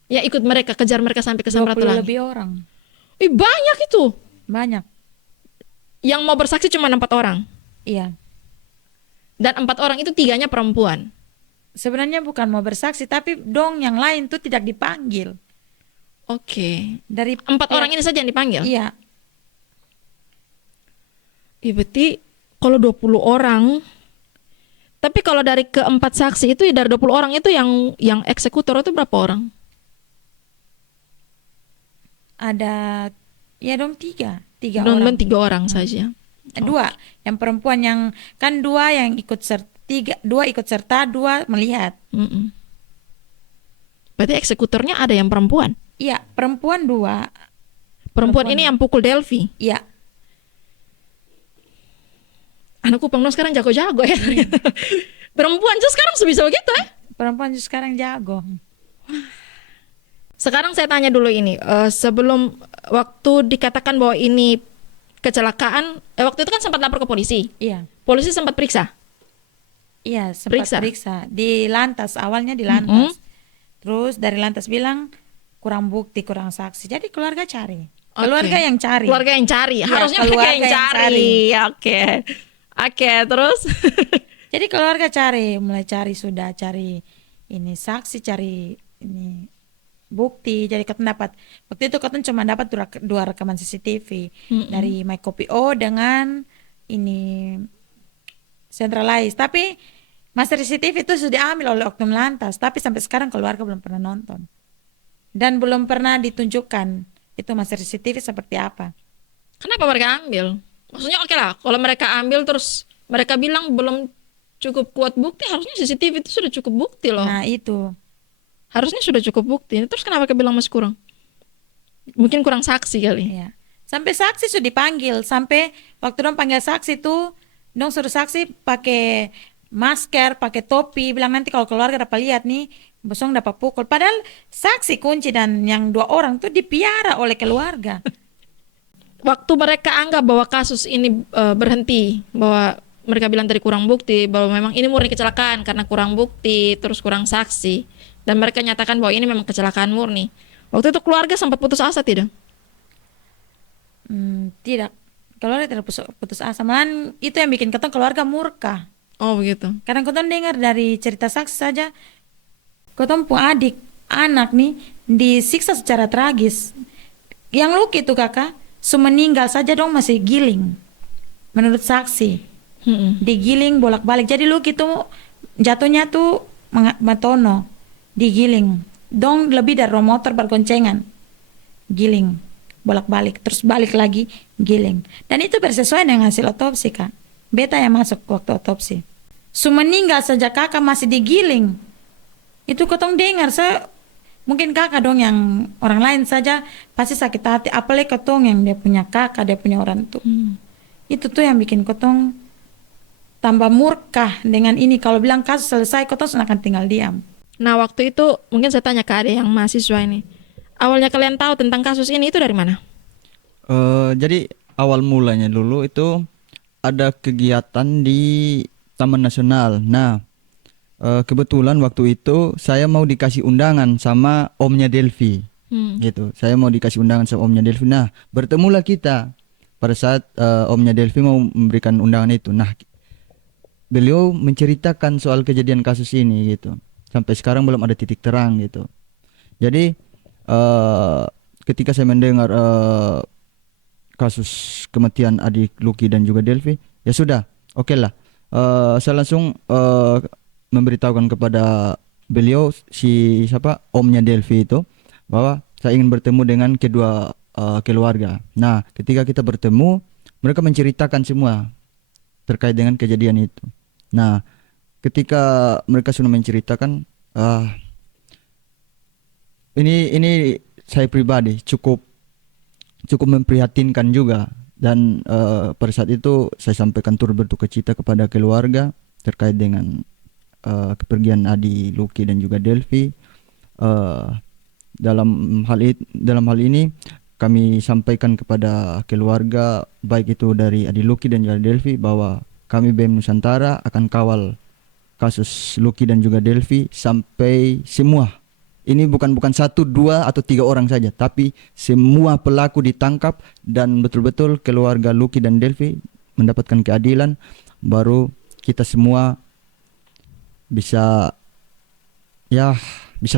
Ya ikut mereka, kejar mereka sampai ke 20 Samratulangi. lebih orang. Ih, banyak itu. Banyak. Yang mau bersaksi cuma 4 orang. Iya. Dan 4 orang itu 3-nya perempuan. Sebenarnya bukan mau bersaksi, tapi dong yang lain tuh tidak dipanggil. Oke. Dari 4 orang ini saja yang dipanggil? Iya. Iya, berarti kalau 20 orang, tapi kalau dari keempat saksi itu, dari 20 orang itu yang eksekutor itu berapa orang? Ada Ya dong tiga Nonton orang. 3 orang saja. Dua, yang perempuan yang kan dua yang ikut serta, dua ikut serta, dua melihat. Mm-mm. Berarti eksekutornya ada yang perempuan. Iya, perempuan dua. Perempuan ini yang pukul Delphi. Iya, Anak Kupang dong sekarang jago-jago ya. Perempuan tuh sekarang bisa begitu ya. perempuan sekarang jago. Sekarang saya tanya dulu ini, sebelum waktu dikatakan bahwa ini kecelakaan, waktu itu kan sempat lapor ke polisi. Iya, Polisi sempat periksa. iya sempat Periksa. periksa di lantas, awalnya di lantas. Terus dari lantas bilang kurang bukti, kurang saksi. Jadi keluarga cari. Keluarga Oke. yang cari. Keluarga yang cari. Iya, Harusnya mereka keluarga yang yang cari. Oke. Oke, terus Jadi keluarga cari, mulai cari sudah cari ini saksi, cari ini bukti. Jadi kita dapat waktu itu kita cuma dapat dua rekaman CCTV dari My Copy O dengan ini Centralize. Tapi master CCTV itu sudah diambil oleh Oknum Lantas, tapi sampai sekarang keluarga belum pernah nonton dan belum pernah ditunjukkan itu master CCTV seperti apa. kenapa mereka ambil? Maksudnya oke lah, kalau mereka ambil terus mereka bilang belum cukup kuat bukti, harusnya CCTV itu sudah cukup bukti loh. Nah itu. Harusnya sudah cukup bukti. Terus kenapa mereka bilang masih kurang? Mungkin kurang saksi kali. Iya. Sampai saksi sudah dipanggil, sampai waktu dong panggil saksi tuh, dong suruh saksi pakai masker, pakai topi, bilang nanti kalau keluarga dapat lihat nih, bosong dapat pukul. Padahal saksi kunci dan yang 2 orang tuh dipiara oleh keluarga. Waktu mereka anggap bahwa kasus ini berhenti, bahwa mereka bilang tadi kurang bukti, bahwa memang ini murni kecelakaan karena kurang bukti, terus kurang saksi, dan mereka nyatakan bahwa ini memang kecelakaan murni. Waktu itu keluarga sempat putus asa tidak? Tidak. Keluarga tidak putus asa. Malahan itu yang bikin ketong keluarga murka. Oh begitu. Karena ketong dengar dari cerita saksi saja, ketong pun adik, anak nih disiksa secara tragis. Yang Lucky itu kakak, meninggal saja dong masih giling. Menurut saksi. Digiling bolak-balik. Jadi Lucky tuh jatuhnya tuh matono, digiling. Dong lebih dari motor bergoncengan. Giling bolak-balik, terus balik lagi giling. Dan itu bersesuaian dengan hasil otopsi kak. Beta yang masuk waktu otopsi. Meninggal saja kakak masih digiling. Itu ketong dengar, mungkin kakak dong yang orang lain saja pasti sakit hati. Apalagi ketong yang dia punya kakak, dia punya orang tuh. Itu tuh yang bikin ketong tambah murka dengan ini. Kalau bilang kasus selesai, ketong akan tinggal diam. Nah waktu itu mungkin saya tanya ke adik yang mahasiswa ini, awalnya kalian tahu tentang kasus ini itu dari mana? Jadi awal mulanya dulu itu ada kegiatan di Taman Nasional. Nah, kebetulan waktu itu saya mau dikasih undangan sama omnya Delphi. Gitu. Saya mau dikasih undangan sama omnya Delphi. Nah, bertemulah kita pada saat omnya Delphi mau memberikan undangan itu. Nah, beliau menceritakan soal kejadian kasus ini gitu. Sampai sekarang belum ada titik terang gitu. Jadi ketika saya mendengar kasus kematian adik Lucky dan juga Delphi, ya sudah, oke lah. Saya langsung memberitahukan kepada beliau omnya Delphi itu bahwa saya ingin bertemu dengan kedua keluarga. Nah, ketika kita bertemu, mereka menceritakan semua terkait dengan kejadian itu. Nah, ketika mereka sudah menceritakan, ini saya pribadi cukup memprihatinkan juga. Dan pada saat itu saya sampaikan turut berduka cita kepada keluarga terkait dengan kepergian Adi Lucky dan juga Delphi. Dalam hal ini kami sampaikan kepada keluarga baik itu dari Adi Lucky dan juga Delphi bahwa kami BEM Nusantara akan kawal kasus Lucky dan juga Delphi sampai semua. Ini bukan 1, 2 atau 3 orang saja, tapi semua pelaku ditangkap dan betul-betul keluarga Lucky dan Delphi mendapatkan keadilan, baru kita semua bisa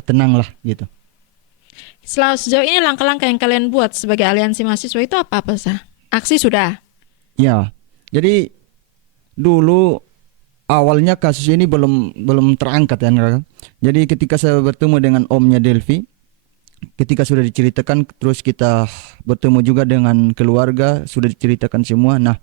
tenang lah gitu. Sejauh ini langkah-langkah yang kalian buat sebagai aliansi mahasiswa itu apa sah? Aksi sudah? Ya, jadi dulu awalnya kasus ini belum terangkat ya. Jadi ketika saya bertemu dengan omnya Delphi, ketika sudah diceritakan, terus kita bertemu juga dengan keluarga, sudah diceritakan semua. Nah,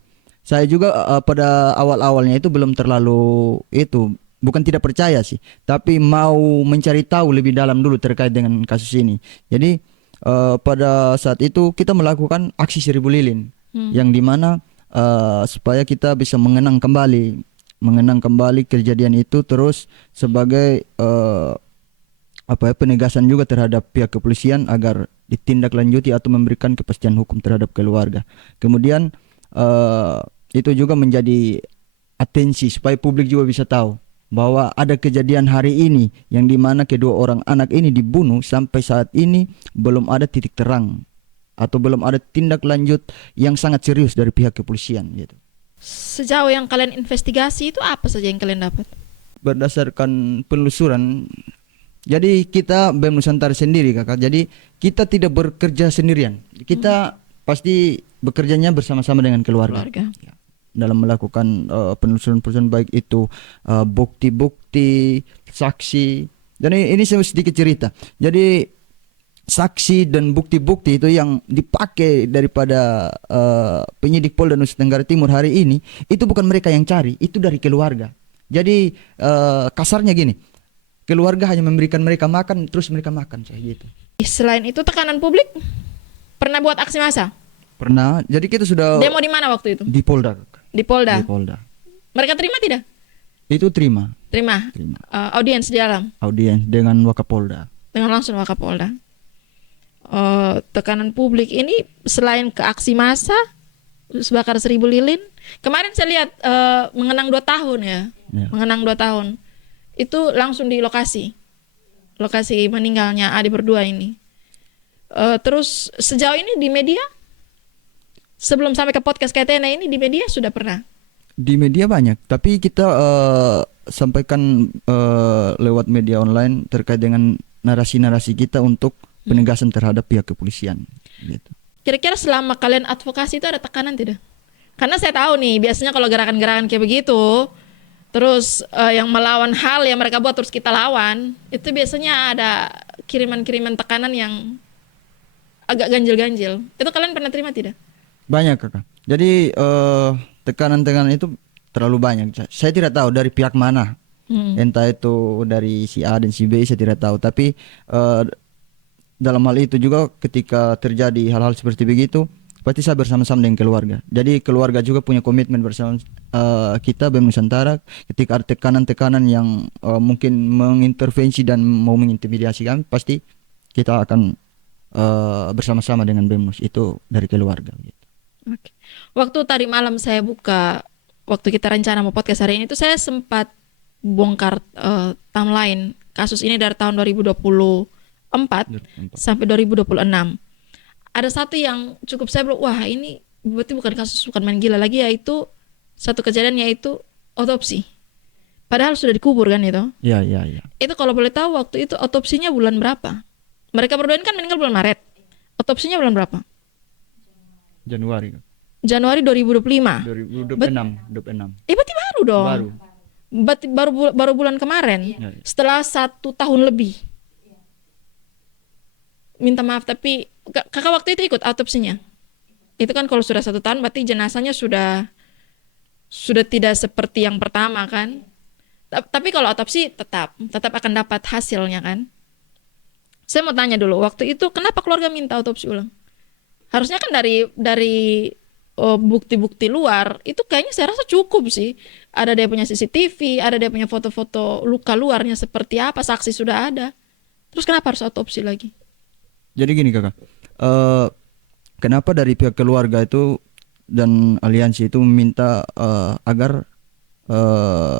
saya juga pada awal-awalnya itu belum terlalu itu, bukan tidak percaya sih, tapi mau mencari tahu lebih dalam dulu terkait dengan kasus ini. Jadi pada saat itu kita melakukan aksi 1000 lilin, yang dimana supaya kita bisa mengenang kembali kejadian itu, terus sebagai penegasan juga terhadap pihak kepolisian agar ditindaklanjuti atau memberikan kepastian hukum terhadap keluarga. Kemudian itu juga menjadi atensi supaya publik juga bisa tahu bahwa ada kejadian hari ini yang dimana kedua orang anak ini dibunuh. Sampai saat ini belum ada titik terang atau belum ada tindak lanjut yang sangat serius dari pihak kepolisian gitu. Sejauh yang kalian investigasi itu apa saja yang kalian dapat? Berdasarkan penelusuran, jadi kita BEM Nusantara sendiri kakak, jadi kita tidak bekerja sendirian, kita pasti bekerjanya bersama-sama dengan keluarga. Ya, dalam melakukan penelusuran baik itu bukti-bukti, saksi. Dan ini sedikit cerita. Jadi saksi dan bukti-bukti itu yang dipakai daripada penyidik Polda Nusa Tenggara Timur hari ini, itu bukan mereka yang cari, itu dari keluarga. Jadi kasarnya gini, keluarga hanya memberikan mereka makan, terus mereka makan kayak gitu. Selain itu tekanan publik, pernah buat aksi massa? Pernah. Jadi kita sudah demo di mana waktu itu? Di Polda. Di Polda. Di Polda. Mereka terima tidak? Itu terima. Terima. Audiens di dalam. Audiens dengan Wakapolda. Dengan langsung Wakapolda. Tekanan publik ini selain ke aksi massa, bakar 1000 lilin. Kemarin saya lihat mengenang 2 tahun ya. Mengenang 2 tahun. Itu langsung di lokasi meninggalnya adik berdua ini. Terus sejauh ini di media, sebelum sampai ke podcast KTN ini, di media sudah pernah? Di media banyak, tapi kita sampaikan lewat media online terkait dengan narasi-narasi kita untuk penegasan terhadap pihak kepolisian gitu. Kira-kira selama kalian advokasi itu ada tekanan tidak? Karena saya tahu nih, biasanya kalau gerakan-gerakan kayak begitu, terus yang melawan hal yang mereka buat terus kita lawan, itu biasanya ada kiriman-kiriman tekanan yang agak ganjil-ganjil. Itu kalian pernah terima tidak? Banyak kakak. Jadi tekanan-tekanan itu terlalu banyak. Saya tidak tahu dari pihak mana. Entah itu dari si A dan si B, saya tidak tahu. Tapi dalam hal itu juga ketika terjadi hal-hal seperti begitu, pasti saya bersama-sama dengan keluarga. Jadi keluarga juga punya komitmen bersama kita BEM Nusantara. Ketika ada tekanan-tekanan yang mungkin mengintervensi dan mau mengintimidasi kami, pasti kita akan bersama-sama dengan BEM Nus. Itu dari keluarga gitu. Oke. Waktu tadi malam saya buka, waktu kita rencana mau podcast hari ini itu saya sempat bongkar timeline kasus ini dari tahun 2024 sampai 2026. Ada satu yang cukup saya bilang, wah ini berarti bukan kasus, bukan main gila lagi, yaitu satu kejadian yaitu otopsi. Padahal sudah dikubur kan itu. Iya. Itu kalau boleh tahu waktu itu otopsinya bulan berapa? Mereka berdua ini kan meninggal bulan Maret. Otopsinya bulan berapa? Januari 2025. 2026. Berarti baru dong. Berarti baru bulan kemarin. Ya. Setelah 1 tahun lebih. Minta maaf tapi kakak waktu itu ikut otopsinya. Itu kan kalau sudah 1 tahun berarti jenazahnya sudah tidak seperti yang pertama kan. Tapi kalau otopsi tetap akan dapat hasilnya kan. Saya mau tanya dulu, waktu itu kenapa keluarga minta otopsi ulang? Harusnya kan dari bukti-bukti luar itu kayaknya saya rasa cukup sih. Ada dia punya CCTV, ada dia punya foto-foto luka luarnya seperti apa, saksi sudah ada. Terus kenapa harus otopsi lagi? Jadi gini kakak, kenapa dari pihak keluarga itu dan aliansi itu meminta agar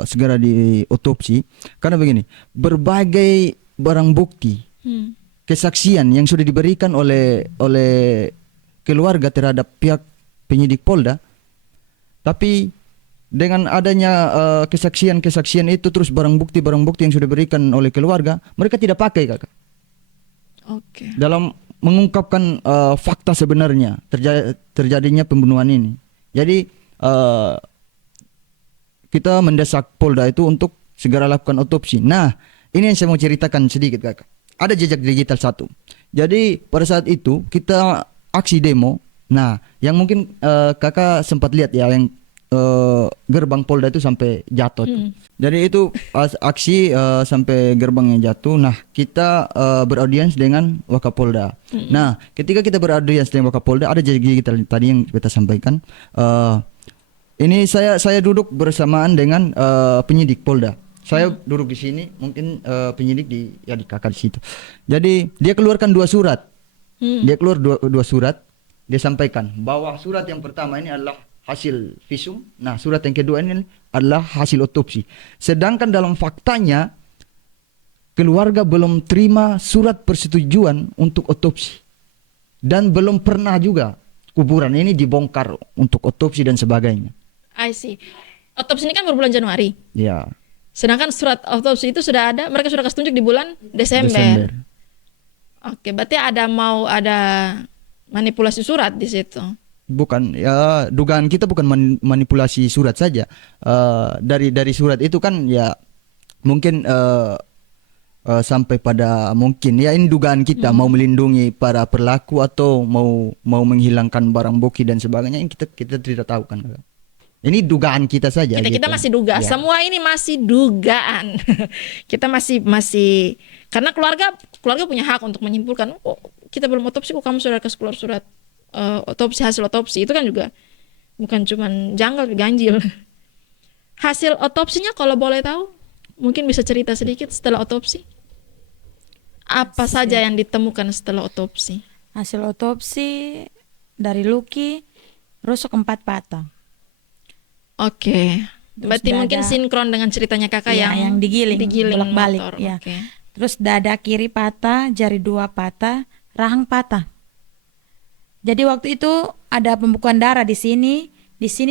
segera diotopsi? Karena begini, berbagai barang bukti, kesaksian yang sudah diberikan oleh keluarga terhadap pihak penyidik Polda, tapi dengan adanya kesaksian itu terus barang bukti yang sudah diberikan oleh keluarga, mereka tidak pakai kakak. Oke. Dalam mengungkapkan fakta sebenarnya terjadinya pembunuhan ini. Jadi kita mendesak Polda itu untuk segera lakukan otopsi. Nah, ini yang saya mau ceritakan sedikit kakak. Ada jejak digital satu Jadi pada saat itu kita aksi demo. Nah, yang mungkin kakak sempat lihat ya, yang gerbang Polda itu sampai jatuh tuh. Jadi itu aksi sampai gerbangnya jatuh. Nah, kita beraudiens dengan Wakapolda. Nah, ketika kita beraudiens dengan Wakapolda, ada janji kita tadi yang kita sampaikan. Ini saya duduk bersamaan dengan penyidik Polda. Saya duduk di sini, mungkin penyidik di kakak di situ. Jadi dia keluarkan 2 surat. Dia keluar dua surat. Dia sampaikan bahwa surat yang pertama ini adalah hasil visum. Nah, surat yang kedua ini adalah hasil otopsi. Sedangkan dalam faktanya keluarga belum terima surat persetujuan untuk otopsi. Dan belum pernah juga kuburan ini dibongkar untuk otopsi dan sebagainya. I see. Otopsi ini kan baru bulan Januari. Ya. Sedangkan surat otopsi itu sudah ada, mereka sudah kasih tunjuk di bulan Desember. Oke, berarti ada manipulasi surat di situ. Bukan, ya dugaan kita bukan manipulasi surat saja. Dari surat itu kan ya mungkin sampai pada mungkin ya ini dugaan kita mau melindungi para pelaku atau mau menghilangkan barang bukti dan sebagainya. Ini kita tidak tahu kan. Ini dugaan kita saja. Kita gitu. masih duga. Ya. Semua ini masih dugaan. Kita masih karena keluarga punya hak untuk menyimpulkan. Oh, kita belum otopsi kok kamu sudah kasih keluar surat otopsi, hasil otopsi. Itu kan juga bukan cuman janggal, ganjil. Hasil otopsinya kalau boleh tahu, mungkin bisa cerita sedikit setelah otopsi. Apa saja yang ditemukan setelah otopsi? Hasil otopsi dari Lucky rusuk 4 patah. Oke. Berarti dada, mungkin sinkron dengan ceritanya kakak ya, yang digiling bolak-balik. motor. Ya. Oke. Terus dada kiri patah, jari 2 patah, rahang patah. Jadi waktu itu ada pembukaan darah di sini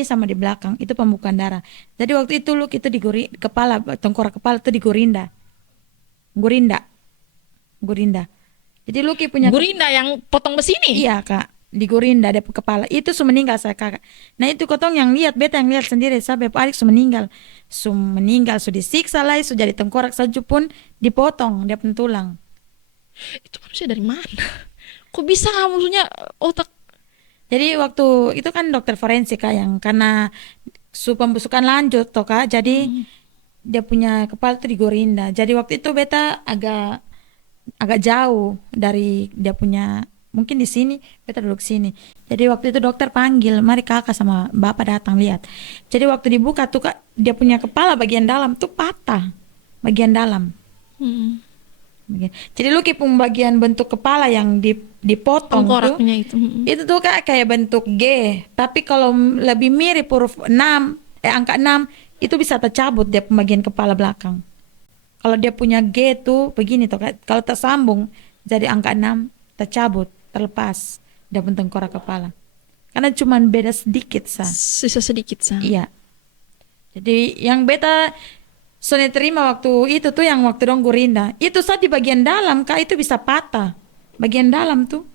sama di belakang. Itu pembukaan darah. Jadi waktu itu Lucky itu kepala, tengkorak kepala itu Gurinda. Jadi Lucky punya Gurinda yang potong besi ini? Iya kak, di Gurinda ada kepala. Itu sudah meninggal saya kakak. Nah itu kotong yang lihat, beta yang lihat sendiri. Saya beb adik sudah meninggal, sudah disiksa lah, sudah jadi tengkorak saja pun dipotong dia pun tulang. Itu manusia dari mana? Kok bisa maksudnya otak? Jadi waktu itu kan dokter forensik kak yang karena pembusukan lanjut toh kak. Jadi dia punya kepala itu di Gurinda. Jadi waktu itu beta agak jauh dari dia punya. Mungkin di sini, beta duduk sini. Jadi waktu itu dokter panggil, mari kakak sama bapak datang lihat. Jadi waktu dibuka tuh kak, dia punya kepala bagian dalam tuh patah, bagian dalam. Jadi Lucky pun bagian bentuk kepala yang dipotong Tengkoraknya itu tuh kak kayak bentuk G. Tapi kalau lebih mirip huruf 6, angka 6 itu bisa tercabut dia bagian kepala belakang. Kalau dia punya G tuh begini tuh kak, kalau tersambung jadi angka 6 tercabut. Terlepas dia pun tengkorak kepala karena cuman beda sedikit sisa sedikit iya. Jadi yang beta Sone terima waktu itu tuh yang waktu dong Gurinda itu saat di bagian dalam kak itu bisa patah bagian dalam tuh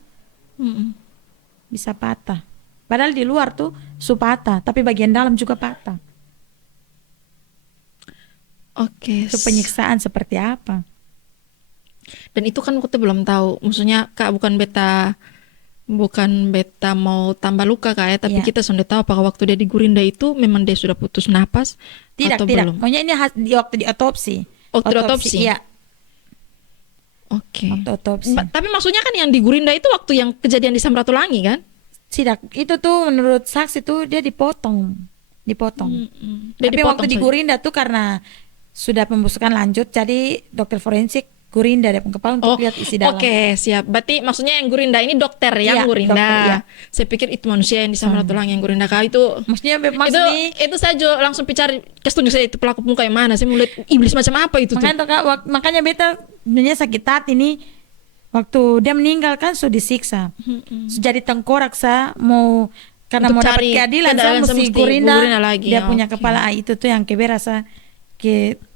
bisa patah padahal di luar tuh patah tapi bagian dalam juga patah. Oke. Itu penyiksaan seperti apa? Dan itu kan kita belum tahu. Maksudnya kak bukan beta mau tambah luka kak ya, tapi Iya. kita sudah tahu apakah waktu dia di Gurinda itu memang dia sudah putus napas Tidak atau belum. Pokoknya ini waktu di otopsi. Waktu otopsi? Iya. Oke. Waktu otopsi. Tapi maksudnya kan yang di Gurinda itu waktu yang kejadian di Samratulangi kan? Tidak, itu tuh menurut saksi tuh dia dipotong. Dia Tapi dipotong waktu di saja. Gurinda tuh karena sudah pembusukan lanjut, jadi dokter forensik Gurinda dia kepala untuk lihat isi dalam. Oke, siap. Berarti maksudnya yang Gurinda ini dokter yang Iya, Gurinda. dokter, iya. Saya pikir itu manusia yang di Samratulangi yang Gurinda kak itu. Maksudnya Itu saya juga langsung bicara kasih tunjuk saya itu pelaku muka yang mana. Saya mau lihat iblis macam apa itu tuh. makanya beta sebenarnya sakit hati nih waktu dia meninggal kan sudah disiksa. Jadi tengkorak mau karena Untuk mau dapat cari keadilan keadilan, saya mesti mesti Gurinda Gurinda lagi. dia punya Oke. kepala itu tuh yang keberasa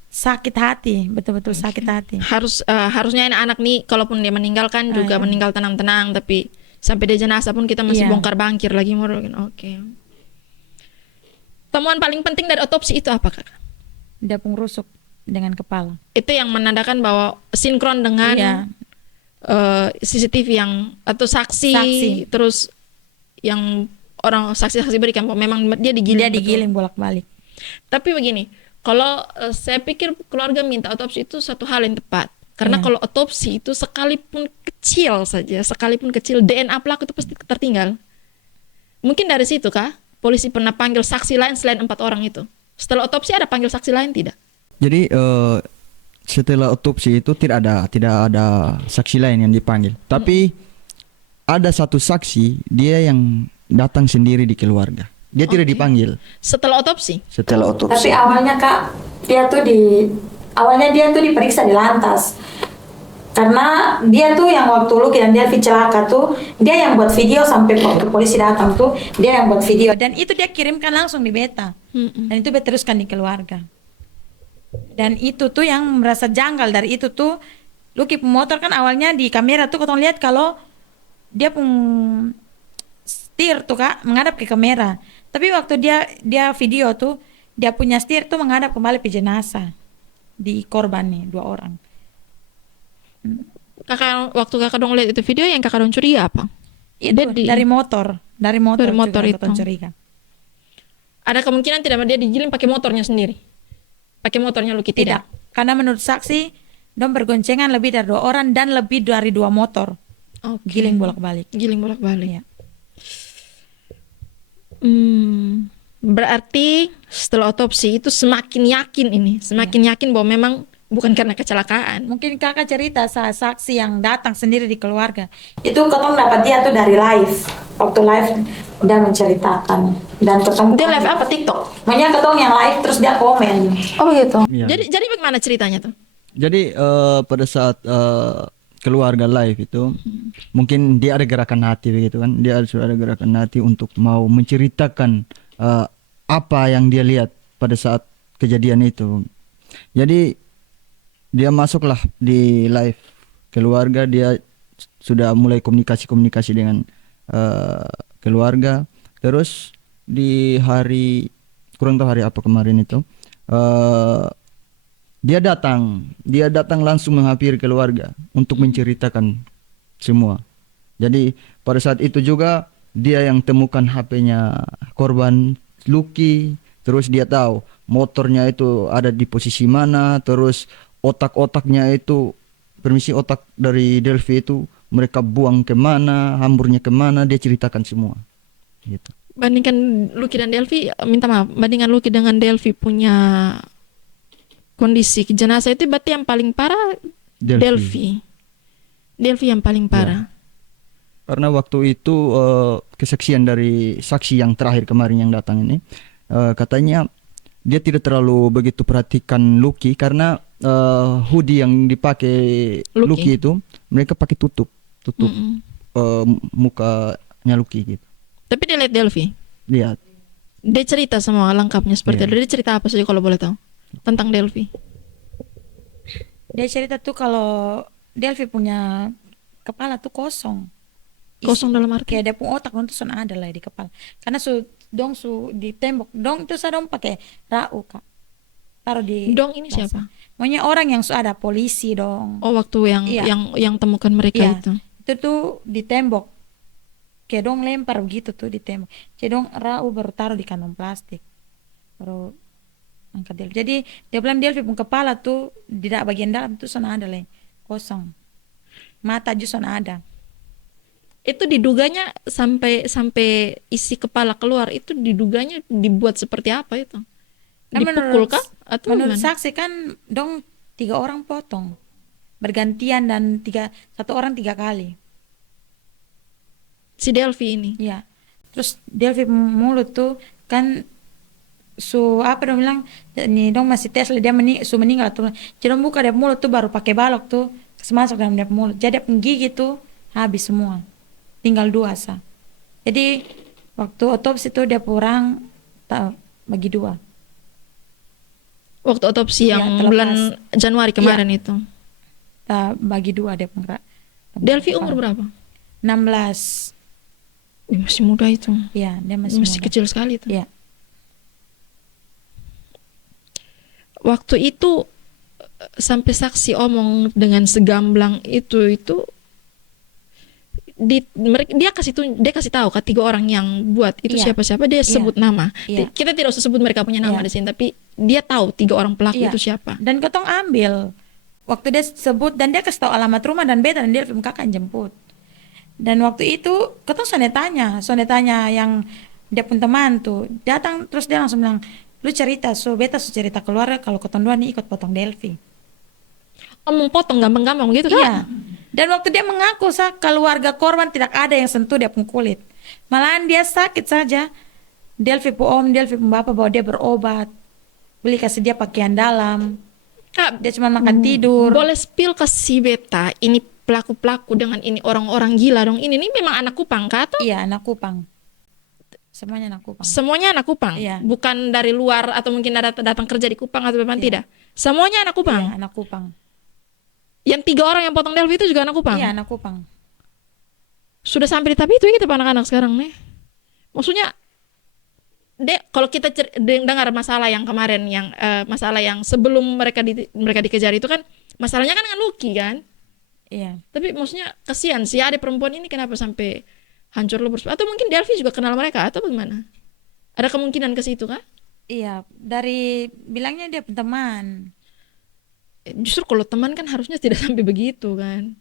sakit hati, betul-betul sakit hati. Harusnya anak nih kalaupun dia meninggal kan juga iya. meninggal tenang-tenang, tapi sampai dia jenazah pun kita masih Iya. bongkar bangkir lagi. Oke. Temuan paling penting dari otopsi itu apa kak? Dia pun rusuk dengan kepala. Itu yang menandakan bahwa sinkron dengan Iya. CCTV yang atau saksi, Saksi. terus yang orang saksi-saksi berikan bahwa memang dia digiling. Dia betul. digiling bolak-balik. Tapi begini, kalau saya pikir keluarga minta otopsi itu satu hal yang tepat. Karena Iya. kalau otopsi itu sekalipun kecil saja, sekalipun kecil, DNA pelaku itu pasti tertinggal. Mungkin dari situ kah polisi pernah panggil saksi lain selain 4 orang itu? Setelah otopsi ada panggil saksi lain tidak? Jadi setelah otopsi itu tidak ada saksi lain yang dipanggil. Tapi ada satu saksi dia yang datang sendiri di keluarga. Dia tidak Oke. dipanggil Setelah otopsi? setelah Tapi otopsi. awalnya Kak, awalnya dia tuh diperiksa di lantas. Karena dia tuh yang waktu Lucky dan Delvi celaka tuh, dia yang buat video sampai waktu polisi datang tuh, dia yang buat video. Dan itu dia kirimkan langsung di beta. Mm-mm. Dan itu beta teruskan di keluarga. Dan itu tuh yang merasa janggal dari itu tuh, Lucky pemotor kan awalnya di kamera tuh kita lihat kalau dia pun setir tuh Kak menghadap ke kamera. Tapi waktu dia video tuh, dia punya setir tuh menghadap kembali ke jenazah di korban nih 2 orang. Kakak, waktu kakak dong lihat itu video yang kakak dong curiga apa? Itu Dia di- dari motor Dari motor juga itu. kita curiga. Ada kemungkinan tidak dia digiling pakai motornya sendiri? Pakai motornya Lucky Tidak, tidak? karena menurut saksi dong bergoncengan lebih dari 2 orang dan lebih dari 2 motor. Oke. Giling bolak-balik. Giling bolak-balik. Iya. Berarti setelah otopsi itu semakin yakin yakin bahwa memang bukan karena kecelakaan. Mungkin kakak cerita saksi yang datang sendiri di keluarga. Itu ketemu dapat dia tuh dari live. Waktu live dia menceritakan dan ketemu. Dia live apa, TikTok? Makanya ketemu yang live terus dia komen. Oh begitu. Iya. Jadi bagaimana ceritanya tuh? Jadi pada saat keluarga live itu mungkin dia ada gerakan hati begitu kan. Dia sudah ada gerakan hati untuk mau menceritakan apa yang dia lihat pada saat kejadian itu. Jadi dia masuklah di live keluarga, dia sudah mulai komunikasi dengan keluarga. Terus di hari kurang tahu hari apa kemarin itu dia datang langsung menghampiri keluarga untuk menceritakan semua. Jadi pada saat itu juga dia yang temukan HP-nya korban Lucky, terus dia tahu motornya itu ada di posisi mana, terus otak-otaknya itu permisi otak dari Delvi itu mereka buang kemana, hamburnya kemana, dia ceritakan semua gitu. Bandingkan Lucky dan Delvi, minta maaf, bandingkan Lucky dengan Delvi punya kondisi jenazah itu berarti yang paling parah Delvi. Delvi yang paling parah. Karena waktu itu kesaksian dari saksi yang terakhir kemarin yang datang ini katanya dia tidak terlalu begitu perhatikan Lucky karena hoodie yang dipakai Lucky itu mereka pakai tutup Mm-mm. mukanya Lucky gitu. Tapi dia lihat Delvi. Lihat. Dia cerita semua lengkapnya seperti Iya. itu. Dia cerita apa saja kalau boleh tahu tentang Delvi? Dia cerita tuh kalau Delvi punya kepala tuh kosong. Kosong dalam arti? Kayak dia punya otak tuh son ada lah di kepala. Karena su di tembok dong itu saya dong pakai rau Kak. Taruh di Dong ini basah. siapa? Maunya orang yang ada polisi dong. Oh, waktu yang Iya. yang temukan mereka Iya. itu. Itu tuh di tembok. Kayak dong lempar begitu tuh di tembok. Kayak dong rau baru taruh di kantong plastik. Baru angkat Delvi. Jadi dia bilang Delvi pun kepala tuh di bagian dalam tuh son ada lah kosong. Mata juga son ada. Itu diduganya sampai isi kepala keluar itu diduganya dibuat seperti apa itu? Kan Dipukul kah atau menurut gimana? saksi kan dong 3 orang potong bergantian dan satu orang 3 kali. Si Delvi ini. Ya. Terus Delvi mulut tuh kan apa dong bilang nih dong masih tes dia meninggal tuh. Jadi dong buka dia mulut tuh baru pakai balok tuh masuk dalam dia mulut. Jadi dia gigi tuh habis semua. Tinggal 2 sah. Jadi waktu otopsi tuh dia kurang bagi 2. Waktu otopsi Iya, yang terlepas. bulan Januari kemarin itu. Bagi 2 dia penggerak. Delvi umur berapa? 16. Masih muda itu. Iya, dia masih muda. kecil sekali itu. Iya. Waktu itu sampai saksi omong dengan segamblang itu dia kasih tahu ke 3 orang yang buat itu Iya. siapa-siapa, dia sebut nama. Iya. Kita tidak usah sebut mereka punya nama Iya. di sini, tapi dia tahu 3 orang pelaku Iya. itu siapa. Dan ketong ambil waktu dia sebut dan dia kasih tahu alamat rumah dan beta dan dia kakak jemput. Dan waktu itu ketong soalnya tanya yang dia pun teman tuh datang, terus dia langsung bilang, lu cerita, beta cerita keluarga kalau ketong dua nih ikut potong Delvi. Omong potong gampang-gampang gitu kan? Iya. Dan waktu dia mengaku keluarga korban tidak ada yang sentuh dia pun kulit. Malahan dia sakit saja. Delvi pu om, Delvi pu bapak bawa dia berobat. Beli kasih dia pakaian dalam. Kak, Dia cuma makan tidur. boleh spill ke si beta ini pelaku-pelaku dengan ini orang-orang gila dong. Ini memang anak Kupang kah atau Iya, anak Kupang. Semuanya anak Kupang. semuanya anak Kupang? Iya. Bukan dari luar atau mungkin ada datang kerja di Kupang atau memang tidak? Semuanya anak Kupang. Iya, anak Kupang. Yang 3 orang yang potong Delvi itu juga anak Kupang. Iya, anak Kupang. Sudah sampai di tahap itu ya kita anak-anak sekarang nih. Maksudnya kalau kita dengar masalah yang kemarin yang masalah yang sebelum mereka dikejar itu kan masalahnya kan dengan Lucky kan. Iya. Tapi maksudnya kasihan sih ada perempuan ini kenapa sampai hancur lebur, atau mungkin Delvi juga kenal mereka atau bagaimana? Ada kemungkinan ke situ kah? Iya, dari bilangnya dia teman. Justru kalau teman kan harusnya tidak sampai begitu kan.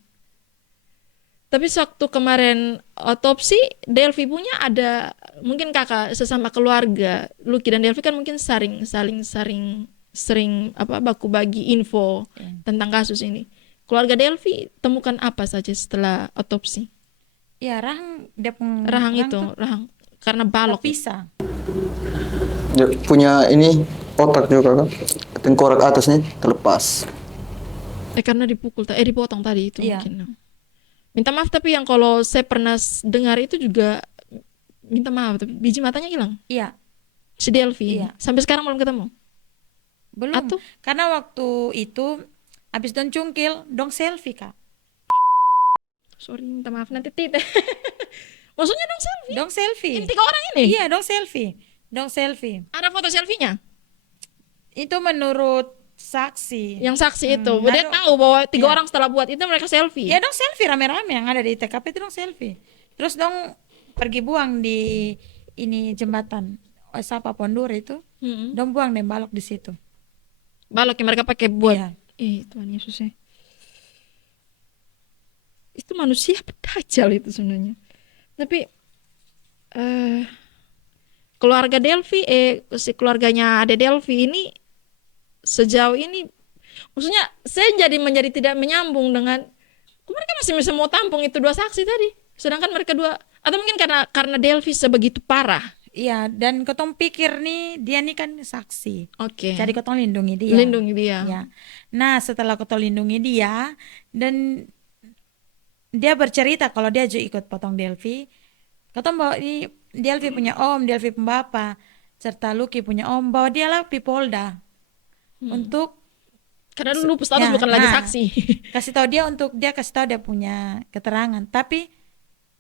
Tapi waktu kemarin otopsi Delvi punya ada mungkin kakak sesama keluarga Lucky dan Delvi kan mungkin sering baku bagi info tentang kasus ini. Keluarga Delvi temukan apa saja setelah otopsi? Iya, Rahang karena balok. pisah. Dia punya ini otak juga kan. Tengkorak atasnya terlepas. Karena dipotong tadi itu Iya. mungkin. Minta maaf tapi yang kalau saya pernah dengar itu juga minta maaf tapi biji matanya hilang. Iya, Si Delvi. Iya. Sampai sekarang belum ketemu. belum. Atau? Karena waktu itu habis dong cungkil, dong selfie, Kak. Sorry, minta maaf nanti tite. Maksudnya dong selfie. Dong selfie. Ini 3 orang ini. Iya, dong selfie. Dong selfie. Ada foto selfie-nya. Itu menurut saksi. Yang saksi itu. Nah, Dia dong. tahu bahwa 3 Iya. orang setelah buat itu mereka selfie. Ya dong selfie rame-rame yang ada di TKP itu dong selfie. Terus dong pergi buang di ini jembatan Sapa Pondure itu. Mm-mm. Dong buang dan balok di situ. Balok yang mereka pakai buat. Iya. Tuhan Yesus ya. Itu manusia pedajal itu sebenarnya. Tapi keluarga Delvi si keluarganya Ade Delvi ini sejauh ini maksudnya saya menjadi tidak menyambung dengan kok mereka masih bisa mau tampung itu 2 saksi tadi sedangkan mereka 2 atau mungkin karena Delvi sebegitu parah. Iya, dan ketong pikir nih dia nih kan saksi. Oke. Jadi ketong lindungi dia. Lindungi dia. Ya. Nah, setelah ketong lindungi dia dan dia bercerita kalau dia juga ikut potong Delvi. Ketong bawa ini Delvi punya om, Delvi pembapa, serta Lucky punya om, bawa dia lah di Polda untuk Karena dulu status Ya, bukan lagi nah. saksi. kasih tahu dia kasih tahu dia punya keterangan, tapi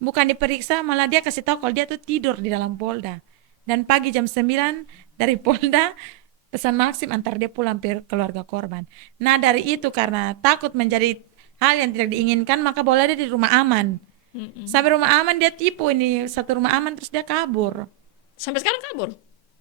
bukan diperiksa, malah dia kasih tahu kalau dia tuh tidur di dalam Polda. Dan pagi jam 9 dari Polda pesan Maxim antar dia pulang ke keluarga korban. Nah, dari itu karena takut menjadi hal yang tidak diinginkan, maka bawa dia di rumah aman. Sampai rumah aman dia tipu ini satu rumah aman terus dia kabur. Sampai sekarang kabur.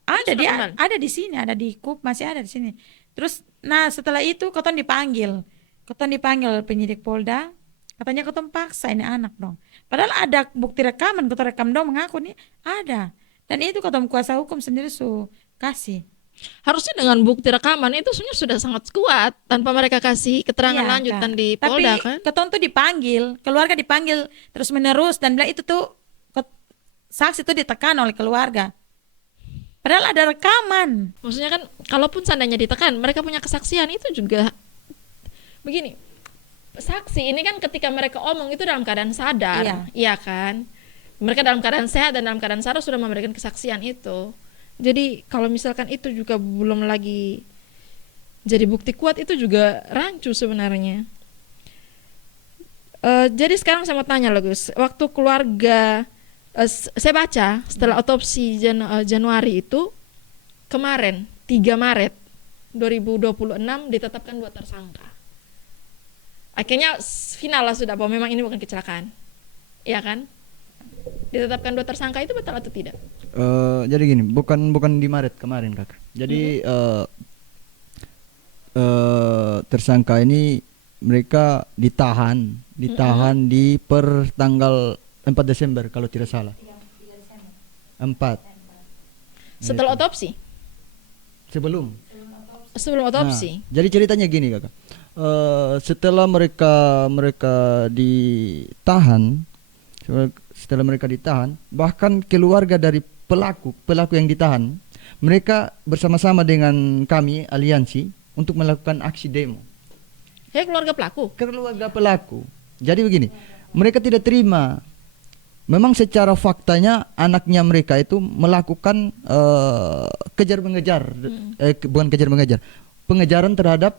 Ada Sudah dia kembali? ada di sini, ada di KUP, masih ada di sini. Terus nah setelah itu Koton dipanggil. Koton dipanggil oleh penyidik Polda. Katanya Koton paksa ini anak dong. Padahal ada bukti rekaman, Koton rekam dong mengaku nih ada. Dan itu Koton kuasa hukum sendiri kasih. Harusnya dengan bukti rekaman itu sebenarnya sudah sangat kuat tanpa mereka kasih keterangan Iya, lanjutan Kak. di Tapi Polda kan. Koton tuh dipanggil, keluarga dipanggil terus menerus dan bilang itu tuh saksi tuh ditekan oleh keluarga. Padahal ada rekaman. Maksudnya kan kalaupun seandainya ditekan mereka punya kesaksian itu juga begini. Saksi ini kan ketika mereka omong itu dalam keadaan sadar, Iya. iya kan? Mereka dalam keadaan sehat dan dalam keadaan sadar sudah memberikan kesaksian itu. Jadi kalau misalkan itu juga belum lagi jadi bukti kuat itu juga rancu sebenarnya. Jadi sekarang saya mau tanya loh Gus, waktu keluarga saya baca setelah otopsi Januari itu kemarin 3 Maret 2026 ditetapkan 2 tersangka. Akhirnya final lah sudah bahwa memang ini bukan kecelakaan. ya kan? Ditetapkan 2 tersangka itu betul atau tidak? Jadi gini, bukan di Maret kemarin kakak. Jadi tersangka ini mereka ditahan di per tanggal 4 Desember kalau tidak salah. 4. Setelah otopsi? Sebelum. Sebelum otopsi? Nah, jadi ceritanya gini kakak. Setelah mereka ditahan, bahkan keluarga dari pelaku yang ditahan, mereka bersama-sama dengan kami aliansi untuk melakukan aksi demo. Keluarga pelaku. Jadi begini, mereka tidak terima. Memang secara faktanya anaknya mereka itu melakukan pengejaran terhadap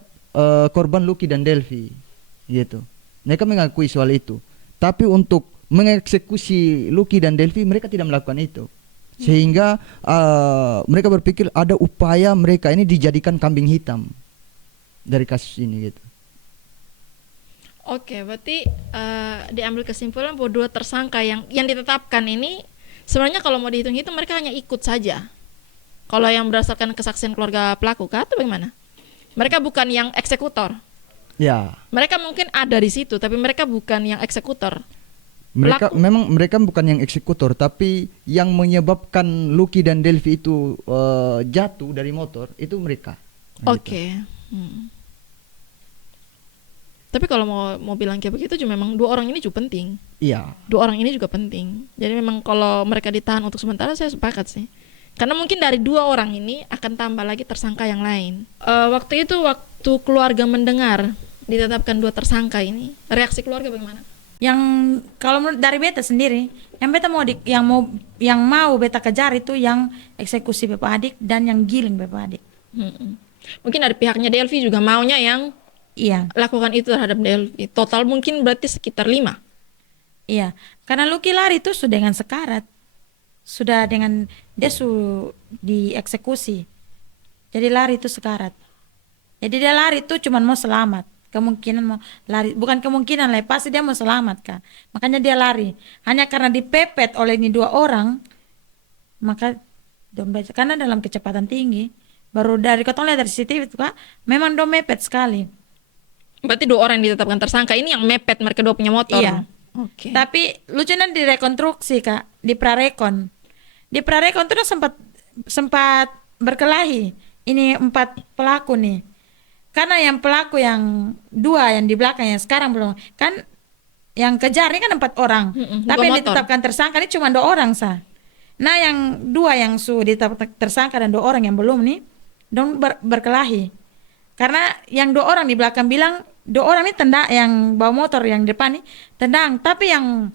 korban Lucky dan Delvi, gitu. Mereka mengakui soal itu. Tapi untuk mengeksekusi Lucky dan Delvi mereka tidak melakukan itu. Sehingga mereka berpikir ada upaya mereka ini dijadikan kambing hitam dari kasus ini, gitu. Oke, berarti diambil kesimpulan bahwa 2 tersangka yang ditetapkan ini sebenarnya kalau mau dihitung-hitung mereka hanya ikut saja. Kalau yang berdasarkan kesaksian keluarga pelaku kah atau bagaimana? Mereka bukan yang eksekutor. Ya. Mereka mungkin ada di situ, tapi mereka bukan yang eksekutor. Mereka bukan yang eksekutor, tapi yang menyebabkan Lucky dan Delvi itu jatuh dari motor itu mereka. Oke. Tapi kalau mau bilang kayak begitu, cuma memang 2 orang ini juga penting. Iya. 2 orang ini juga penting. Jadi memang kalau mereka ditahan untuk sementara saya sepakat sih. Karena mungkin dari 2 orang ini akan tambah lagi tersangka yang lain. Waktu keluarga mendengar ditetapkan 2 tersangka ini, reaksi keluarga bagaimana? Yang kalau menurut dari beta sendiri, yang beta yang mau beta kejar itu yang eksekusi Bapak Adik dan yang giling Bapak Adik. Mungkin dari pihaknya Delvi juga maunya yang lakukan itu terhadap Delvi. Total mungkin berarti sekitar 5. Iya, karena Lucky lari itu sudah dengan sekarat. Sudah dengan dia dieksekusi. Jadi lari itu sekarat. Jadi dia lari itu cuma mau selamat. Kemungkinan mau lari, bukan kemungkinan lah, pasti dia mau selamat Kak. Makanya dia lari. Hanya karena dipepet oleh ini 2 orang, maka karena dalam kecepatan tinggi, baru dari kotong lihat dari CCTV itu Kak, memang mepet sekali. Berarti 2 orang yang ditetapkan tersangka ini yang mepet mereka 2 punya motor. Iya. Oke. Tapi lucunya direkonstruksi Kak, di prarekon. Di prarekon itu sempat berkelahi. Ini 4 pelaku nih. Karena yang pelaku yang 2 yang di belakang yang sekarang belum kan, yang kejar ini kan 4 orang. Tapi yang ditetapkan tersangka ini cuma 2 orang sah. Nah yang 2 yang sudah ditetapkan tersangka dan 2 orang yang belum nih, dong berkelahi. Karena yang 2 orang di belakang bilang 2 orang ini tendang, yang bawa motor yang depan nih tendang. Tapi yang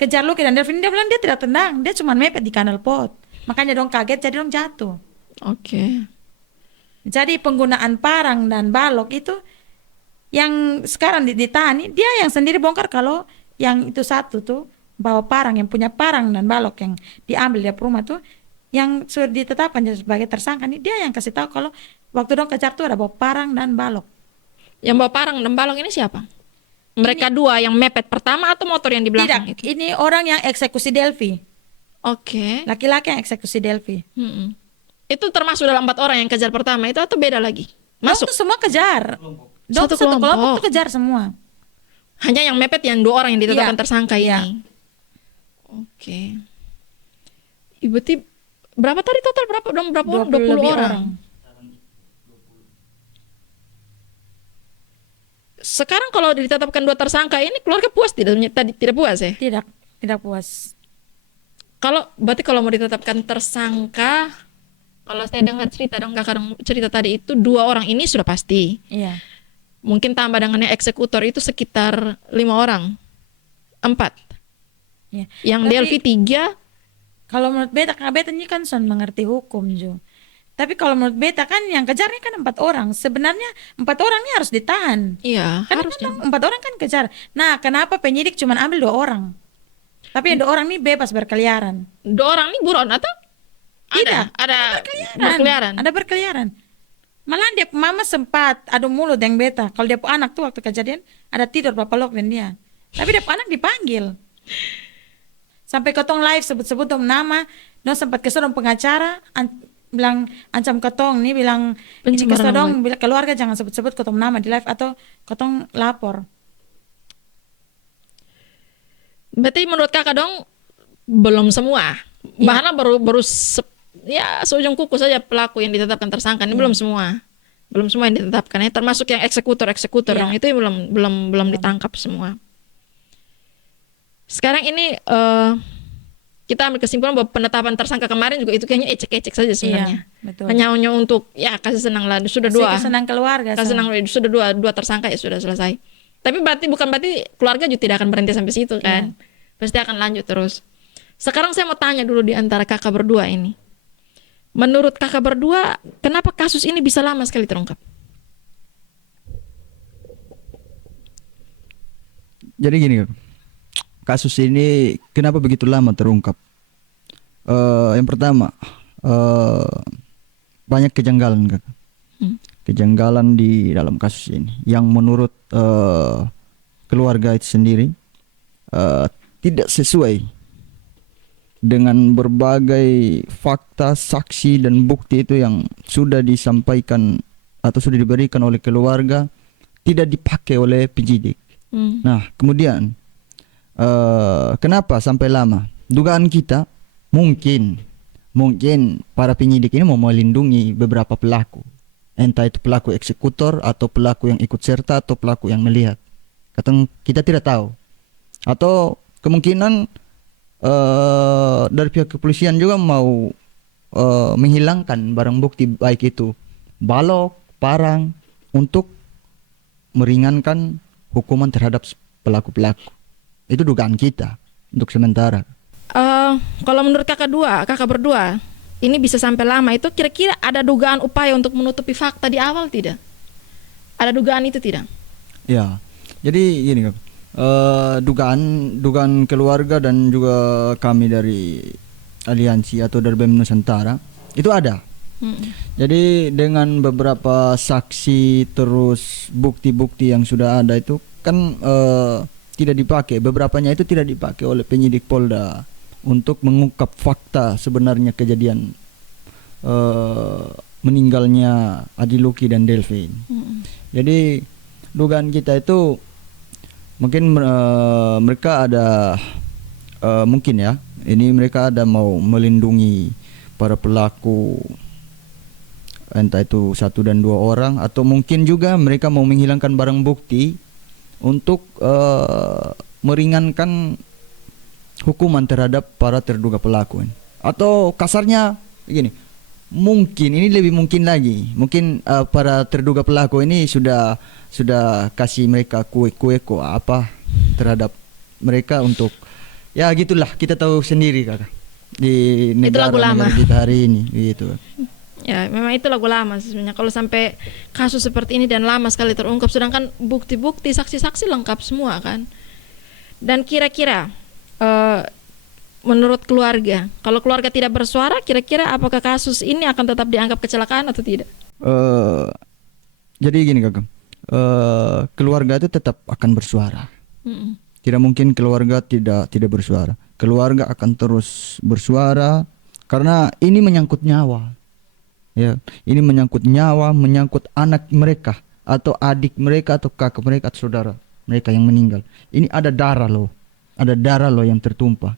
kejar Lucky dan Delvin dia bilang dia tidak tendang, dia cuma mepet di kanal pot. Makanya dong kaget jadi dong jatuh. Oke. Jadi penggunaan parang dan balok itu yang sekarang ditahan, dia yang sendiri bongkar kalau yang itu satu tuh bawa parang, yang punya parang dan balok yang diambil dari rumah tuh, yang sudah ditetapkan sebagai tersangka nih, dia yang kasih tahu kalau waktu dong kejar tuh ada bawa parang dan balok. Yang bawa parang dan balok ini siapa? Mereka 2 yang mepet pertama atau motor yang di belakang? Tidak, itu? Ini orang yang eksekusi Delvi. Oke. Laki-laki yang eksekusi Delvi. Itu termasuk dalam 4 orang yang kejar pertama itu atau beda lagi? Masuk? Dong tuh semua kejar. Dong Satu satu kelompok. kelompok tuh kejar semua. Hanya yang mepet yang 2 orang yang ditetapkan tersangka Iya. ini. Oke. Ibu berapa tadi total berapa dong? Berapa 20 lebih orang? Sekarang kalau ditetapkan 2 tersangka ini keluarga puas tidak puas ya? Tidak puas. Berarti kalau mau ditetapkan tersangka, kalau saya dengar cerita tadi itu 2 orang ini sudah pasti. Iya. Mungkin tambah dengan yang eksekutor itu sekitar 5 orang. 4. Iya. Yang Tapi Delvi 3. kalau menurut beta, karena beta ini kan son mengerti hukum Jo. Tapi kalau menurut beta kan yang kejarnya kan 4 orang. Sebenarnya 4 orang ini harus ditahan. Iya, Karena harusnya. kan 4 orang kan kejar. Nah, kenapa penyidik cuma ambil 2 orang? Tapi yang 2 orang ini bebas berkeliaran. 2 orang ini buron atau? Tidak. Ada berkeliaran. Ada berkeliaran. Malah dia mama sempat adu mulut yang beta. Kalau dia anak tuh waktu kejadian ada tidur bapak lok dan dia. Tapi dia anak dipanggil. Sampai ketong live sebut-sebut dong nama, dong sempat kesel dong pengacara bilang ancam ketong nih bilang ini Pencemaran kesel nama dong bilang keluarga jangan sebut-sebut ketong nama di live atau ketong lapor. Berarti menurut kakak dong belum semua. Bahkan ya seujung kuku saja pelaku yang ditetapkan tersangka ini belum semua. Belum semua yang ditetapkan ya, termasuk yang eksekutor Iya. dong itu belum ditangkap semua. Sekarang ini kita ambil kesimpulan bahwa penetapan tersangka kemarin juga itu kayaknya ecek-ecek saja sebenarnya. Iya, betul. Hanya untuk ya kasih senang lah sudah dua. Kasih senang keluarga. Kasih senang sudah dua tersangka ya sudah selesai. Tapi bukan berarti keluarga juga tidak akan berhenti sampai situ kan. Pasti akan lanjut terus. Sekarang saya mau tanya dulu di antara kakak berdua ini. Menurut kakak berdua, kenapa kasus ini bisa lama sekali terungkap? Jadi gini, Kak. Kasus ini kenapa begitu lama terungkap? Yang pertama, banyak kejanggalan, Kak. Kejanggalan di dalam kasus ini yang menurut keluarga itu sendiri tidak sesuai dengan berbagai fakta, saksi dan bukti itu yang sudah disampaikan atau sudah diberikan oleh keluarga, tidak dipakai oleh penyidik. Nah, kemudian kenapa sampai lama? Dugaan kita mungkin para penyidik ini mau melindungi beberapa pelaku, entah itu pelaku eksekutor atau pelaku yang ikut serta atau pelaku yang melihat. Kita tidak tahu. Atau kemungkinan dari pihak kepolisian juga mau menghilangkan barang bukti, baik itu balok, parang, untuk meringankan hukuman terhadap pelaku-pelaku. Itu dugaan kita untuk sementara. Kalau menurut kakak berdua, ini bisa sampai lama itu kira-kira ada dugaan upaya untuk menutupi fakta di awal tidak? Ada dugaan itu tidak? Ya, jadi gini, Kak. Dugaan keluarga dan juga kami dari aliansi atau dari BEM Nusantara itu ada. Jadi dengan beberapa saksi terus bukti-bukti yang sudah ada itu kan tidak dipakai, beberapanya itu tidak dipakai oleh penyidik Polda untuk mengungkap fakta sebenarnya kejadian meninggalnya Adiluki dan Delvin. Jadi dugaan kita itu mungkin mereka ada mungkin ya, ini mereka ada mau melindungi para pelaku, entah itu 1 dan 2 orang, atau mungkin juga mereka mau menghilangkan barang bukti untuk meringankan hukuman terhadap para terduga pelaku. Atau kasarnya begini, mungkin ini lebih mungkin lagi, mungkin para terduga pelaku ini sudah kasih mereka kue-kue apa terhadap mereka untuk ya gitulah, kita tahu sendiri Kakak di negara kita hari ini gitu. Ya memang itu lagu lama sebenarnya kalau sampai kasus seperti ini dan lama sekali terungkap, sedangkan bukti-bukti saksi-saksi lengkap semua kan. Dan kira-kira menurut keluarga, kalau keluarga tidak bersuara, kira-kira apakah kasus ini akan tetap dianggap kecelakaan atau tidak? Jadi gini Kakak, keluarga itu tetap akan bersuara. Tidak mungkin keluarga tidak bersuara. Keluarga akan terus bersuara karena ini menyangkut nyawa. Ya, ini menyangkut nyawa, menyangkut anak mereka atau adik mereka atau kakak mereka atau saudara mereka yang meninggal. Ini ada darah loh yang tertumpah.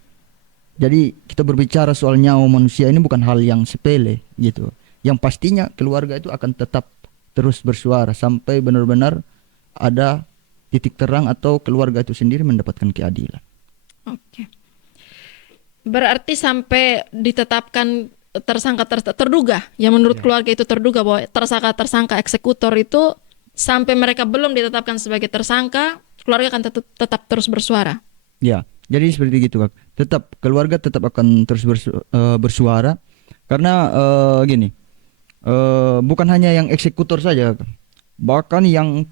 Jadi kita berbicara soal nyawa manusia ini bukan hal yang sepele gitu. Yang pastinya keluarga itu akan tetap terus bersuara sampai benar-benar ada titik terang atau keluarga itu sendiri mendapatkan keadilan. Oke. Berarti sampai ditetapkan tersangka terduga, yang menurut keluarga itu terduga bahwa tersangka eksekutor itu sampai mereka belum ditetapkan sebagai tersangka, keluarga akan tetap terus bersuara. Ya, jadi seperti gitu Kak. Keluarga tetap akan terus bersuara karena gini. Bukan hanya yang eksekutor saja, bahkan yang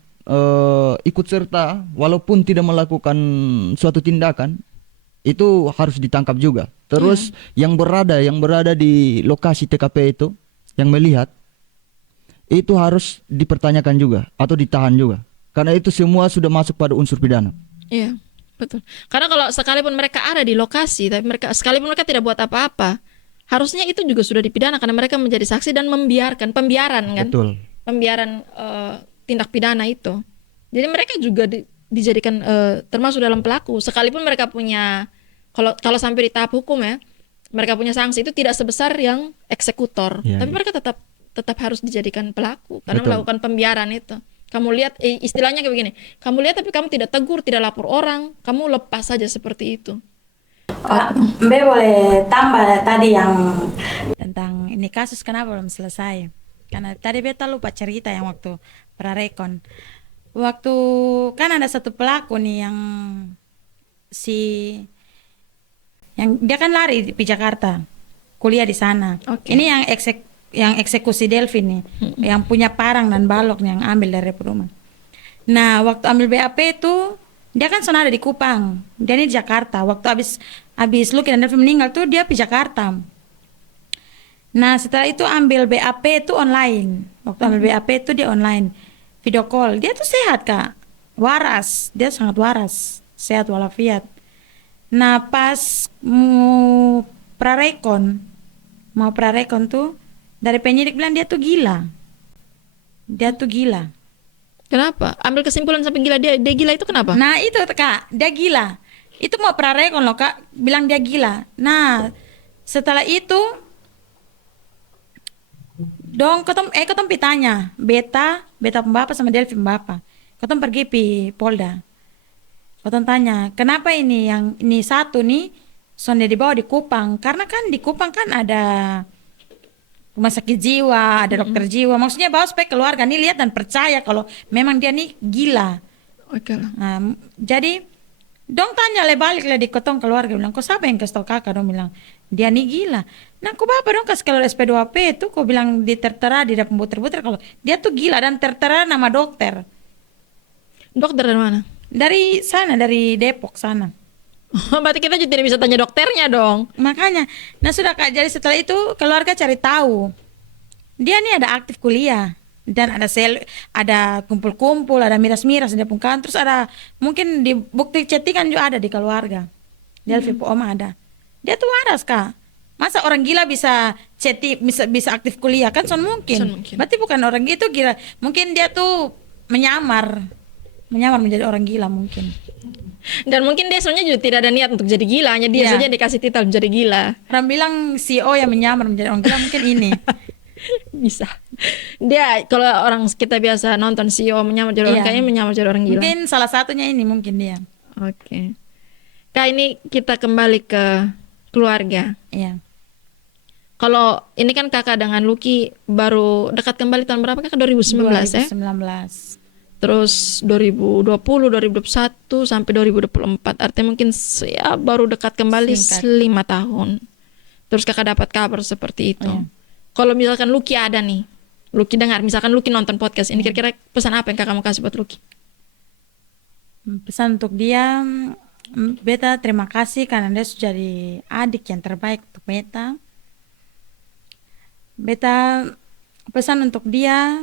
ikut serta walaupun tidak melakukan suatu tindakan itu harus ditangkap juga. Terus yang berada di lokasi TKP itu, yang melihat itu harus dipertanyakan juga atau ditahan juga, karena itu semua sudah masuk pada unsur pidana. Iya, Betul. Karena kalau sekalipun mereka ada di lokasi, tapi sekalipun mereka tidak buat apa-apa, harusnya itu juga sudah dipidana karena mereka menjadi saksi dan membiarkan pembiaran kan, Betul. pembiaran tindak pidana itu. Jadi mereka juga dijadikan termasuk dalam pelaku, sekalipun mereka punya kalau sampai di tahap hukum ya, mereka punya sanksi itu tidak sebesar yang eksekutor, Iya, tapi iya. mereka tetap harus dijadikan pelaku karena Betul. melakukan pembiaran itu. Kamu lihat, istilahnya kayak begini, kamu lihat tapi kamu tidak tegur, tidak lapor orang, kamu lepas saja seperti itu. Mbe boleh tambah tadi yang Tentang ini kasus kenapa belum selesai. Karena tadi beta lupa cerita yang waktu prarekon. Waktu kan ada satu pelaku nih si yang dia kan lari di Jakarta, kuliah di sana. Oke. Ini yang eksekusi Delvi nih, yang punya parang dan balok nih, yang ambil dari rumah. Nah, waktu ambil BAP itu dia kan sana ada di Kupang, dia ini di Jakarta. Waktu habis Lucky dan Delvi meninggal tuh dia di Jakarta. Nah, setelah itu ambil BAP itu online. Waktu ambil BAP itu dia online, video call. Dia tuh sehat Kak, waras, dia sangat waras, sehat walafiat. Nah, pas mau prarekon tuh dari penyidik bilang dia tuh gila. Dia tuh gila. Kenapa? Ambil kesimpulan sampai gila, dia gila itu kenapa? Nah, itu Kak, dia gila. Itu mau prarekon loh Kak, bilang dia gila. Nah, setelah itu ketemu pitanya, beta pembapa sama Delvi pembapa. Ketemu pergi pi Polda. Ketemu tanya, kenapa ini yang ini satu nih sonde dibawa di Kupang? Karena kan di Kupang kan ada rumah sakit jiwa, ada dokter jiwa. Maksudnya bawa supaya keluarga nih lihat dan percaya kalau memang dia nih gila. Oke lah. Nah, jadi dong tanya balik di kotong keluarga bilang, kok siapa yang kasih tau kakak? Dong bilang dia nih gila. Nah, kok bapak dong kasih kalau SP2P itu kok bilang tertera di dalam butir-butir kalau dia tuh gila dan tertera nama dokter Dokter dari mana? dari sana, dari Depok sana. Berarti kita juga tidak bisa tanya dokternya dong. Makanya, nah sudah Kak, jadi setelah itu keluarga cari tahu dia nih ada aktif kuliah dan ada kumpul-kumpul, ada miras-miras di kantor, terus ada mungkin di bukti chattingan juga ada di keluarga. Delvi Oma ada. Dia tuh waras Kak. Masa orang gila bisa bisa aktif kuliah kan son mungkin. Son mungkin. Berarti bukan orang gitu gila. Mungkin dia tuh menyamar menjadi orang gila mungkin. Dan mungkin dia sebenarnya juga tidak ada niat untuk jadi gila, hanya dia Iya. saja dikasih titel menjadi gila. Orang bilang CEO yang menyamar menjadi orang gila mungkin ini. Bisa. Dia kalau orang kita biasa nonton CEO menyamar jadi orang, Iya. kayaknya menyamar jadi orang gila. Mungkin salah satunya ini mungkin dia. Oke. Kak, ini kita kembali ke keluarga. Iya. Kalau ini kan kakak dengan Lucky baru dekat kembali tahun berapa Kak? 2019 ya? 2019. Terus 2020, 2021 sampai 2024. Artinya mungkin ya baru dekat kembali Singkat. 5 tahun. Terus kakak dapat kabar seperti itu. Iya. Kalau misalkan Lucky ada nih, Lucky dengar, misalkan Lucky nonton podcast ini, kira-kira pesan apa yang kakak mau kasih buat Lucky? Pesan untuk dia, beta terima kasih karena dia sudah jadi adik yang terbaik untuk beta. Beta pesan untuk dia,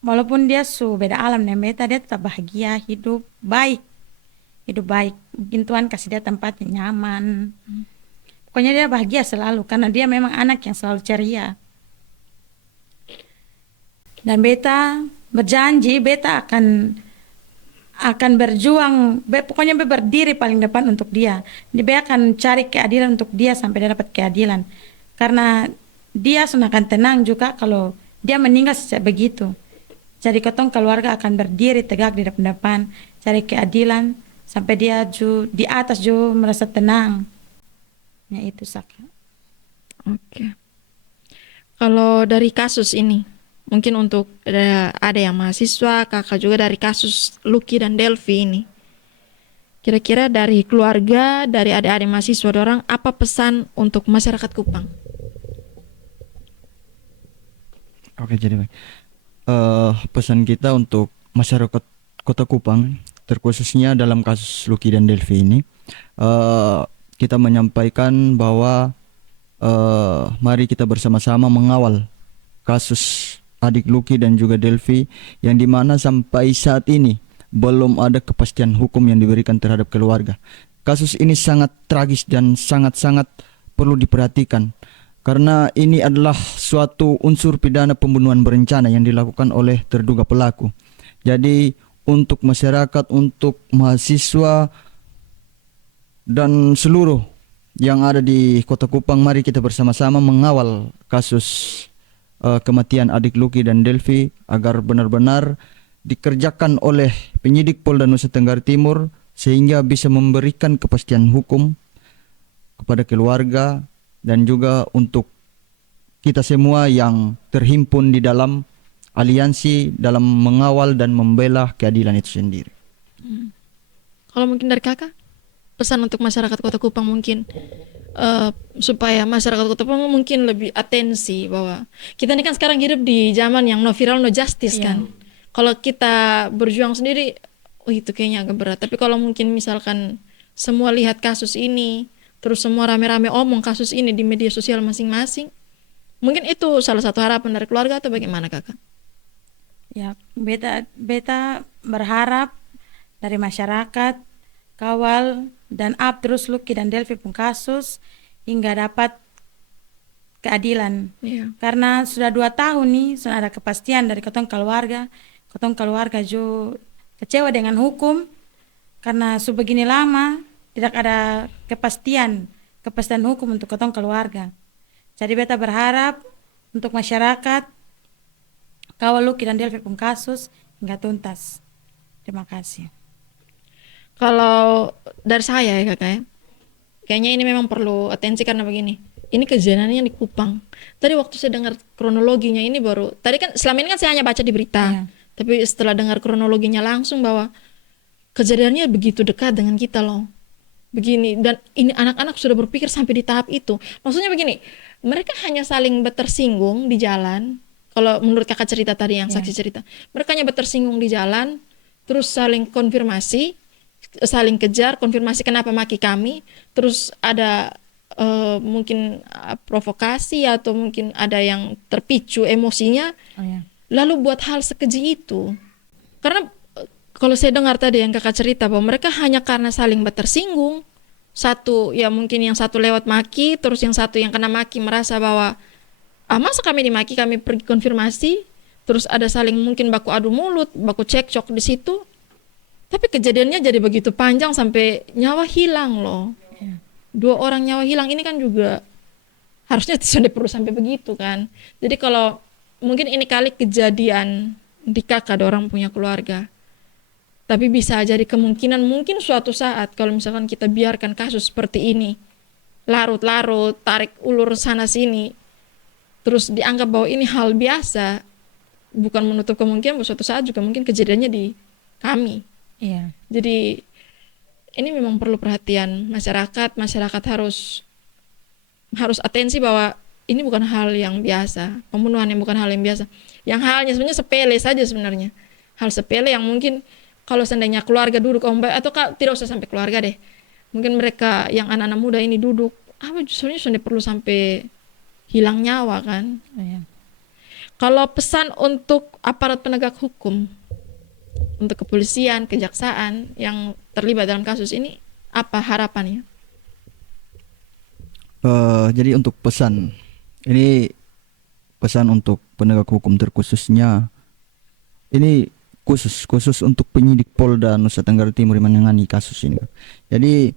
walaupun dia beda alam dengan beta, dia tetap bahagia, hidup baik. Mungkin Tuhan kasih dia tempat yang nyaman. Pokoknya dia bahagia selalu karena dia memang anak yang selalu ceria. Dan beta berjanji beta akan berjuang, pokoknya beta berdiri paling depan untuk dia. Beta akan cari keadilan untuk dia sampai dia dapat keadilan. Karena dia akan tenang juga kalau dia meninggal begitu. Jadi ketong keluarga akan berdiri tegak di depan, cari keadilan sampai dia di atas merasa tenang. Ya itu Saka. Oke. Kalau dari kasus ini, mungkin untuk ada yang mahasiswa, kakak juga dari kasus Lucky dan Delvi ini. Kira-kira dari keluarga, dari adik-adik mahasiswa orang, apa pesan untuk masyarakat Kupang? Oke, jadi baik. Pesan kita untuk masyarakat Kota Kupang, terkhususnya dalam kasus Lucky dan Delvi ini, kita menyampaikan bahwa mari kita bersama-sama mengawal kasus adik Lucky dan juga Delvi yang dimana sampai saat ini belum ada kepastian hukum yang diberikan terhadap keluarga. Kasus ini sangat tragis dan sangat-sangat perlu diperhatikan karena ini adalah suatu unsur pidana pembunuhan berencana yang dilakukan oleh terduga pelaku. Jadi untuk masyarakat, untuk mahasiswa dan seluruh yang ada di Kota Kupang, mari kita bersama-sama mengawal kasus kematian adik Lucky dan Delvi agar benar-benar dikerjakan oleh penyidik Polda Nusa Tenggara Timur sehingga bisa memberikan kepastian hukum kepada keluarga dan juga untuk kita semua yang terhimpun di dalam aliansi dalam mengawal dan membela keadilan itu sendiri. Kalau mungkin dari kakak, pesan untuk masyarakat Kota Kupang mungkin supaya masyarakat Kota Kupang mungkin lebih atensi bahwa kita ini kan sekarang hidup di zaman yang no viral no justice kan. Kalau kita berjuang sendiri, itu kayaknya agak berat. Tapi kalau mungkin misalkan semua lihat kasus ini, terus semua rame-rame omong kasus ini di media sosial masing-masing, mungkin itu salah satu harapan dari keluarga atau bagaimana kakak? Ya, beta berharap dari masyarakat kawal dan up terus Lucky dan Delvi pun kasus hingga dapat keadilan. Karena sudah 2 tahun nih, sudah ada kepastian dari ketong keluarga jo kecewa dengan hukum karena sebegini lama tidak ada kepastian hukum untuk ketong keluarga. Jadi beta berharap untuk masyarakat kawal Lucky dan Delvi pun kasus hingga tuntas. Terima kasih. Kalau dari saya ya kakak ya, kayaknya ini memang perlu atensi karena begini. Ini kejadiannya di Kupang. Tadi waktu saya dengar kronologinya ini baru, tadi kan selama ini kan saya hanya baca di berita. Tapi setelah dengar kronologinya langsung bahwa kejadiannya begitu dekat dengan kita loh. Begini, dan ini anak-anak sudah berpikir sampai di tahap itu. Maksudnya begini, mereka hanya saling bertersinggung di jalan. Kalau menurut kakak cerita tadi yang saksi cerita, mereka hanya bertersinggung di jalan, terus saling konfirmasi, saling kejar, konfirmasi kenapa maki kami, terus ada mungkin provokasi atau mungkin ada yang terpicu emosinya, lalu buat hal sekeji itu. Karena kalau saya dengar tadi yang kakak cerita bahwa mereka hanya karena saling bertersinggung, satu ya mungkin yang satu lewat maki, terus yang satu yang kena maki merasa bahwa masa kami dimaki, kami pergi konfirmasi, terus ada saling mungkin baku adu mulut, baku cekcok di situ. Tapi kejadiannya jadi begitu panjang sampai nyawa hilang loh. 2 orang nyawa hilang ini kan juga harusnya tidak perlu sampai begitu kan. Jadi kalau mungkin ini kali kejadian di kakak ada orang punya keluarga. Tapi bisa jadi kemungkinan mungkin suatu saat kalau misalkan kita biarkan kasus seperti ini larut-larut, tarik ulur sana sini, terus dianggap bahwa ini hal biasa, bukan menutup kemungkinan bahwa suatu saat juga mungkin kejadiannya di kami. Jadi ini memang perlu perhatian masyarakat harus atensi bahwa ini bukan hal yang biasa, pembunuhan yang bukan hal yang biasa, yang halnya sebenarnya sepele saja sebenarnya, hal sepele yang mungkin kalau seandainya keluarga duduk atau tidak usah sampai keluarga deh, mungkin mereka yang anak-anak muda ini duduk, justru sudah perlu sampai hilang nyawa kan. Kalau pesan untuk aparat penegak hukum, untuk kepolisian, kejaksaan yang terlibat dalam kasus ini, apa harapannya? Jadi untuk pesan, ini pesan untuk penegak hukum terkhususnya, ini khusus untuk penyidik Polda Nusa Tenggara Timur yang menangani kasus ini. Jadi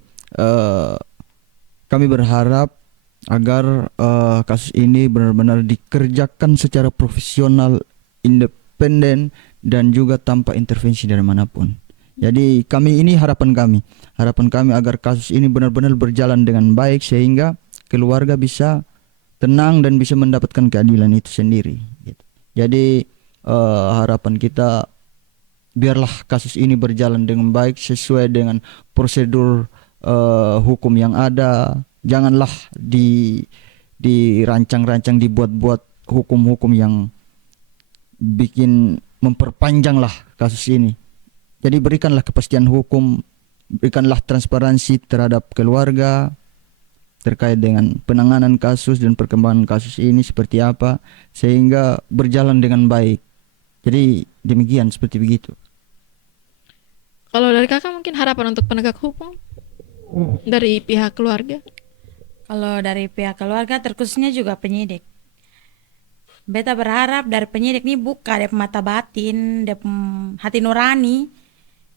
kami berharap agar kasus ini benar-benar dikerjakan secara profesional, independen, dan juga tanpa intervensi dari manapun. Jadi harapan kami agar kasus ini benar-benar berjalan dengan baik sehingga keluarga bisa tenang dan bisa mendapatkan keadilan itu sendiri. Jadi harapan kita biarlah kasus ini berjalan dengan baik sesuai dengan prosedur hukum yang ada. Janganlah dirancang-rancang, dibuat-buat hukum-hukum yang bikin memperpanjanglah kasus ini. Jadi berikanlah kepastian hukum, berikanlah transparansi terhadap keluarga terkait dengan penanganan kasus dan perkembangan kasus ini seperti apa sehingga berjalan dengan baik. Jadi demikian, seperti begitu. Kalau dari kakak mungkin harapan untuk penegak hukum dari pihak keluarga. Kalau dari pihak keluarga terkhususnya juga penyidik. Beta berharap dari penyidik nih buka dia mata batin, dia hati nurani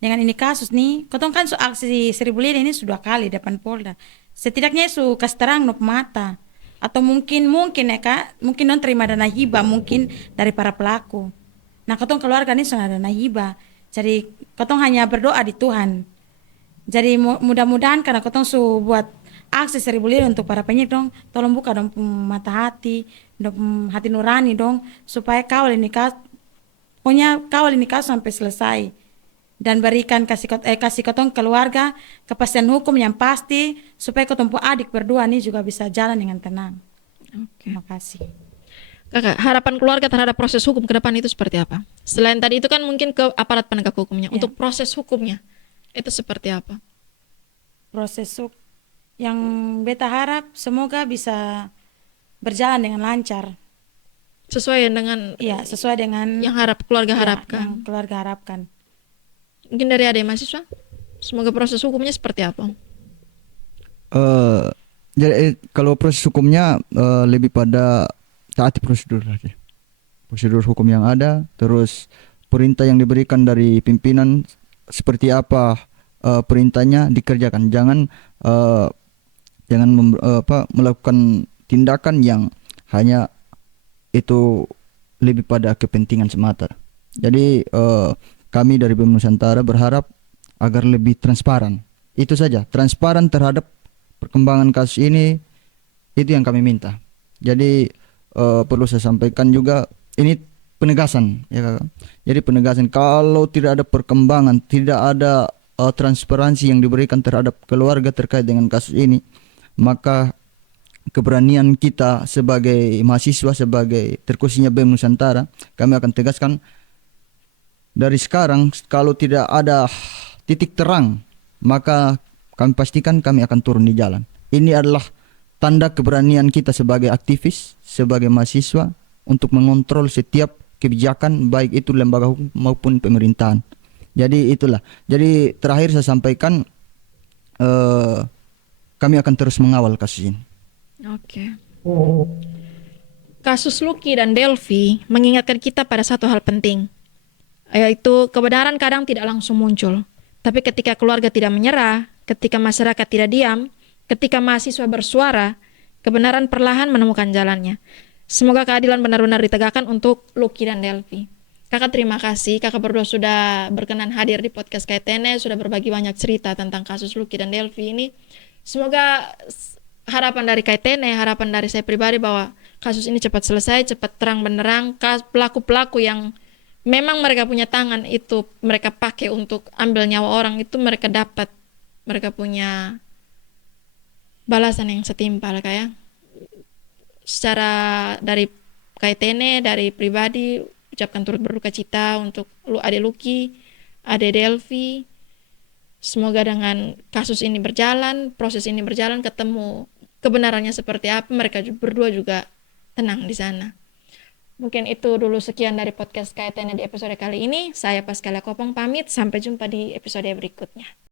dengan ini kasus nih. Kotong kan so aksi 1.000 lira ini sudah kali depan Polda. Setidaknya su kasih terang no mata. Atau mungkin ya kak, mungkin non terima dana hibah mungkin dari para pelaku. Nah kotong keluarga nih sudah dana hibah. Jadi kotong hanya berdoa di Tuhan. Jadi mudah-mudahan karena kotong su buat akses 1.000 lira untuk para penyidik dong, tolong buka dong mata hati, dong hati nurani dong, supaya kawal ini kasus, pokoknya kawal ini kasus sampai selesai dan berikan kasih kotong keluarga kepastian hukum yang pasti supaya kotong adik berdua nih juga bisa jalan dengan tenang. Oke. Terima kasih. Kakak, harapan keluarga terhadap proses hukum ke depan itu seperti apa? Selain tadi itu kan mungkin ke aparat penegak hukumnya. Untuk proses hukumnya itu seperti apa? Proses yang beta harap semoga bisa berjalan dengan lancar. Sesuai dengan Iya, sesuai dengan yang keluarga ya, harapkan. yang keluarga harapkan. Mungkin dari adik mahasiswa, semoga proses hukumnya seperti apa? Jadi kalau proses hukumnya lebih pada taati prosedur aja. Prosedur hukum yang ada, terus perintah yang diberikan dari pimpinan seperti apa perintahnya dikerjakan. Jangan melakukan tindakan yang hanya itu lebih pada kepentingan semata. Jadi kami dari BEM Nusantara berharap agar lebih transparan. Itu saja, transparan terhadap perkembangan kasus ini, itu yang kami minta. Jadi perlu saya sampaikan juga, ini penegasan ya Kakak. Jadi penegasan kalau tidak ada perkembangan, tidak ada transparansi yang diberikan terhadap keluarga terkait dengan kasus ini, maka keberanian kita sebagai mahasiswa, sebagai terkhususnya BEM Nusantara, kami akan tegaskan dari sekarang kalau tidak ada titik terang, maka kami pastikan kami akan turun di jalan. Ini adalah tanda keberanian kita sebagai aktivis, sebagai mahasiswa untuk mengontrol setiap kebijakan baik itu lembaga hukum maupun pemerintahan. Jadi itulah. Jadi terakhir saya sampaikan kami akan terus mengawal kasus ini. Oke. Kasus Lucky dan Delvi mengingatkan kita pada satu hal penting, yaitu kebenaran kadang tidak langsung muncul. Tapi ketika keluarga tidak menyerah, ketika masyarakat tidak diam, ketika mahasiswa bersuara, kebenaran perlahan menemukan jalannya. Semoga keadilan benar-benar ditegakkan untuk Lucky dan Delvi. Kakak terima kasih, kakak berdua sudah berkenan hadir di podcast KTN, sudah berbagi banyak cerita tentang kasus Lucky dan Delvi ini. Semoga harapan dari KTN, harapan dari saya pribadi bahwa kasus ini cepat selesai, cepat terang benderang, pelaku-pelaku yang memang mereka punya tangan itu mereka pakai untuk ambil nyawa orang itu mereka dapat, mereka punya balasan yang setimpal kayak. Secara dari KTN, dari pribadi ucapkan turut berduka cita untuk Ade Lucky, Ade Delvi. Semoga dengan kasus ini berjalan, proses ini berjalan, ketemu kebenarannya seperti apa, mereka berdua juga tenang di sana. Mungkin itu dulu sekian dari podcast KTN di episode kali ini. Saya Pascalia Kopong pamit, sampai jumpa di episode berikutnya.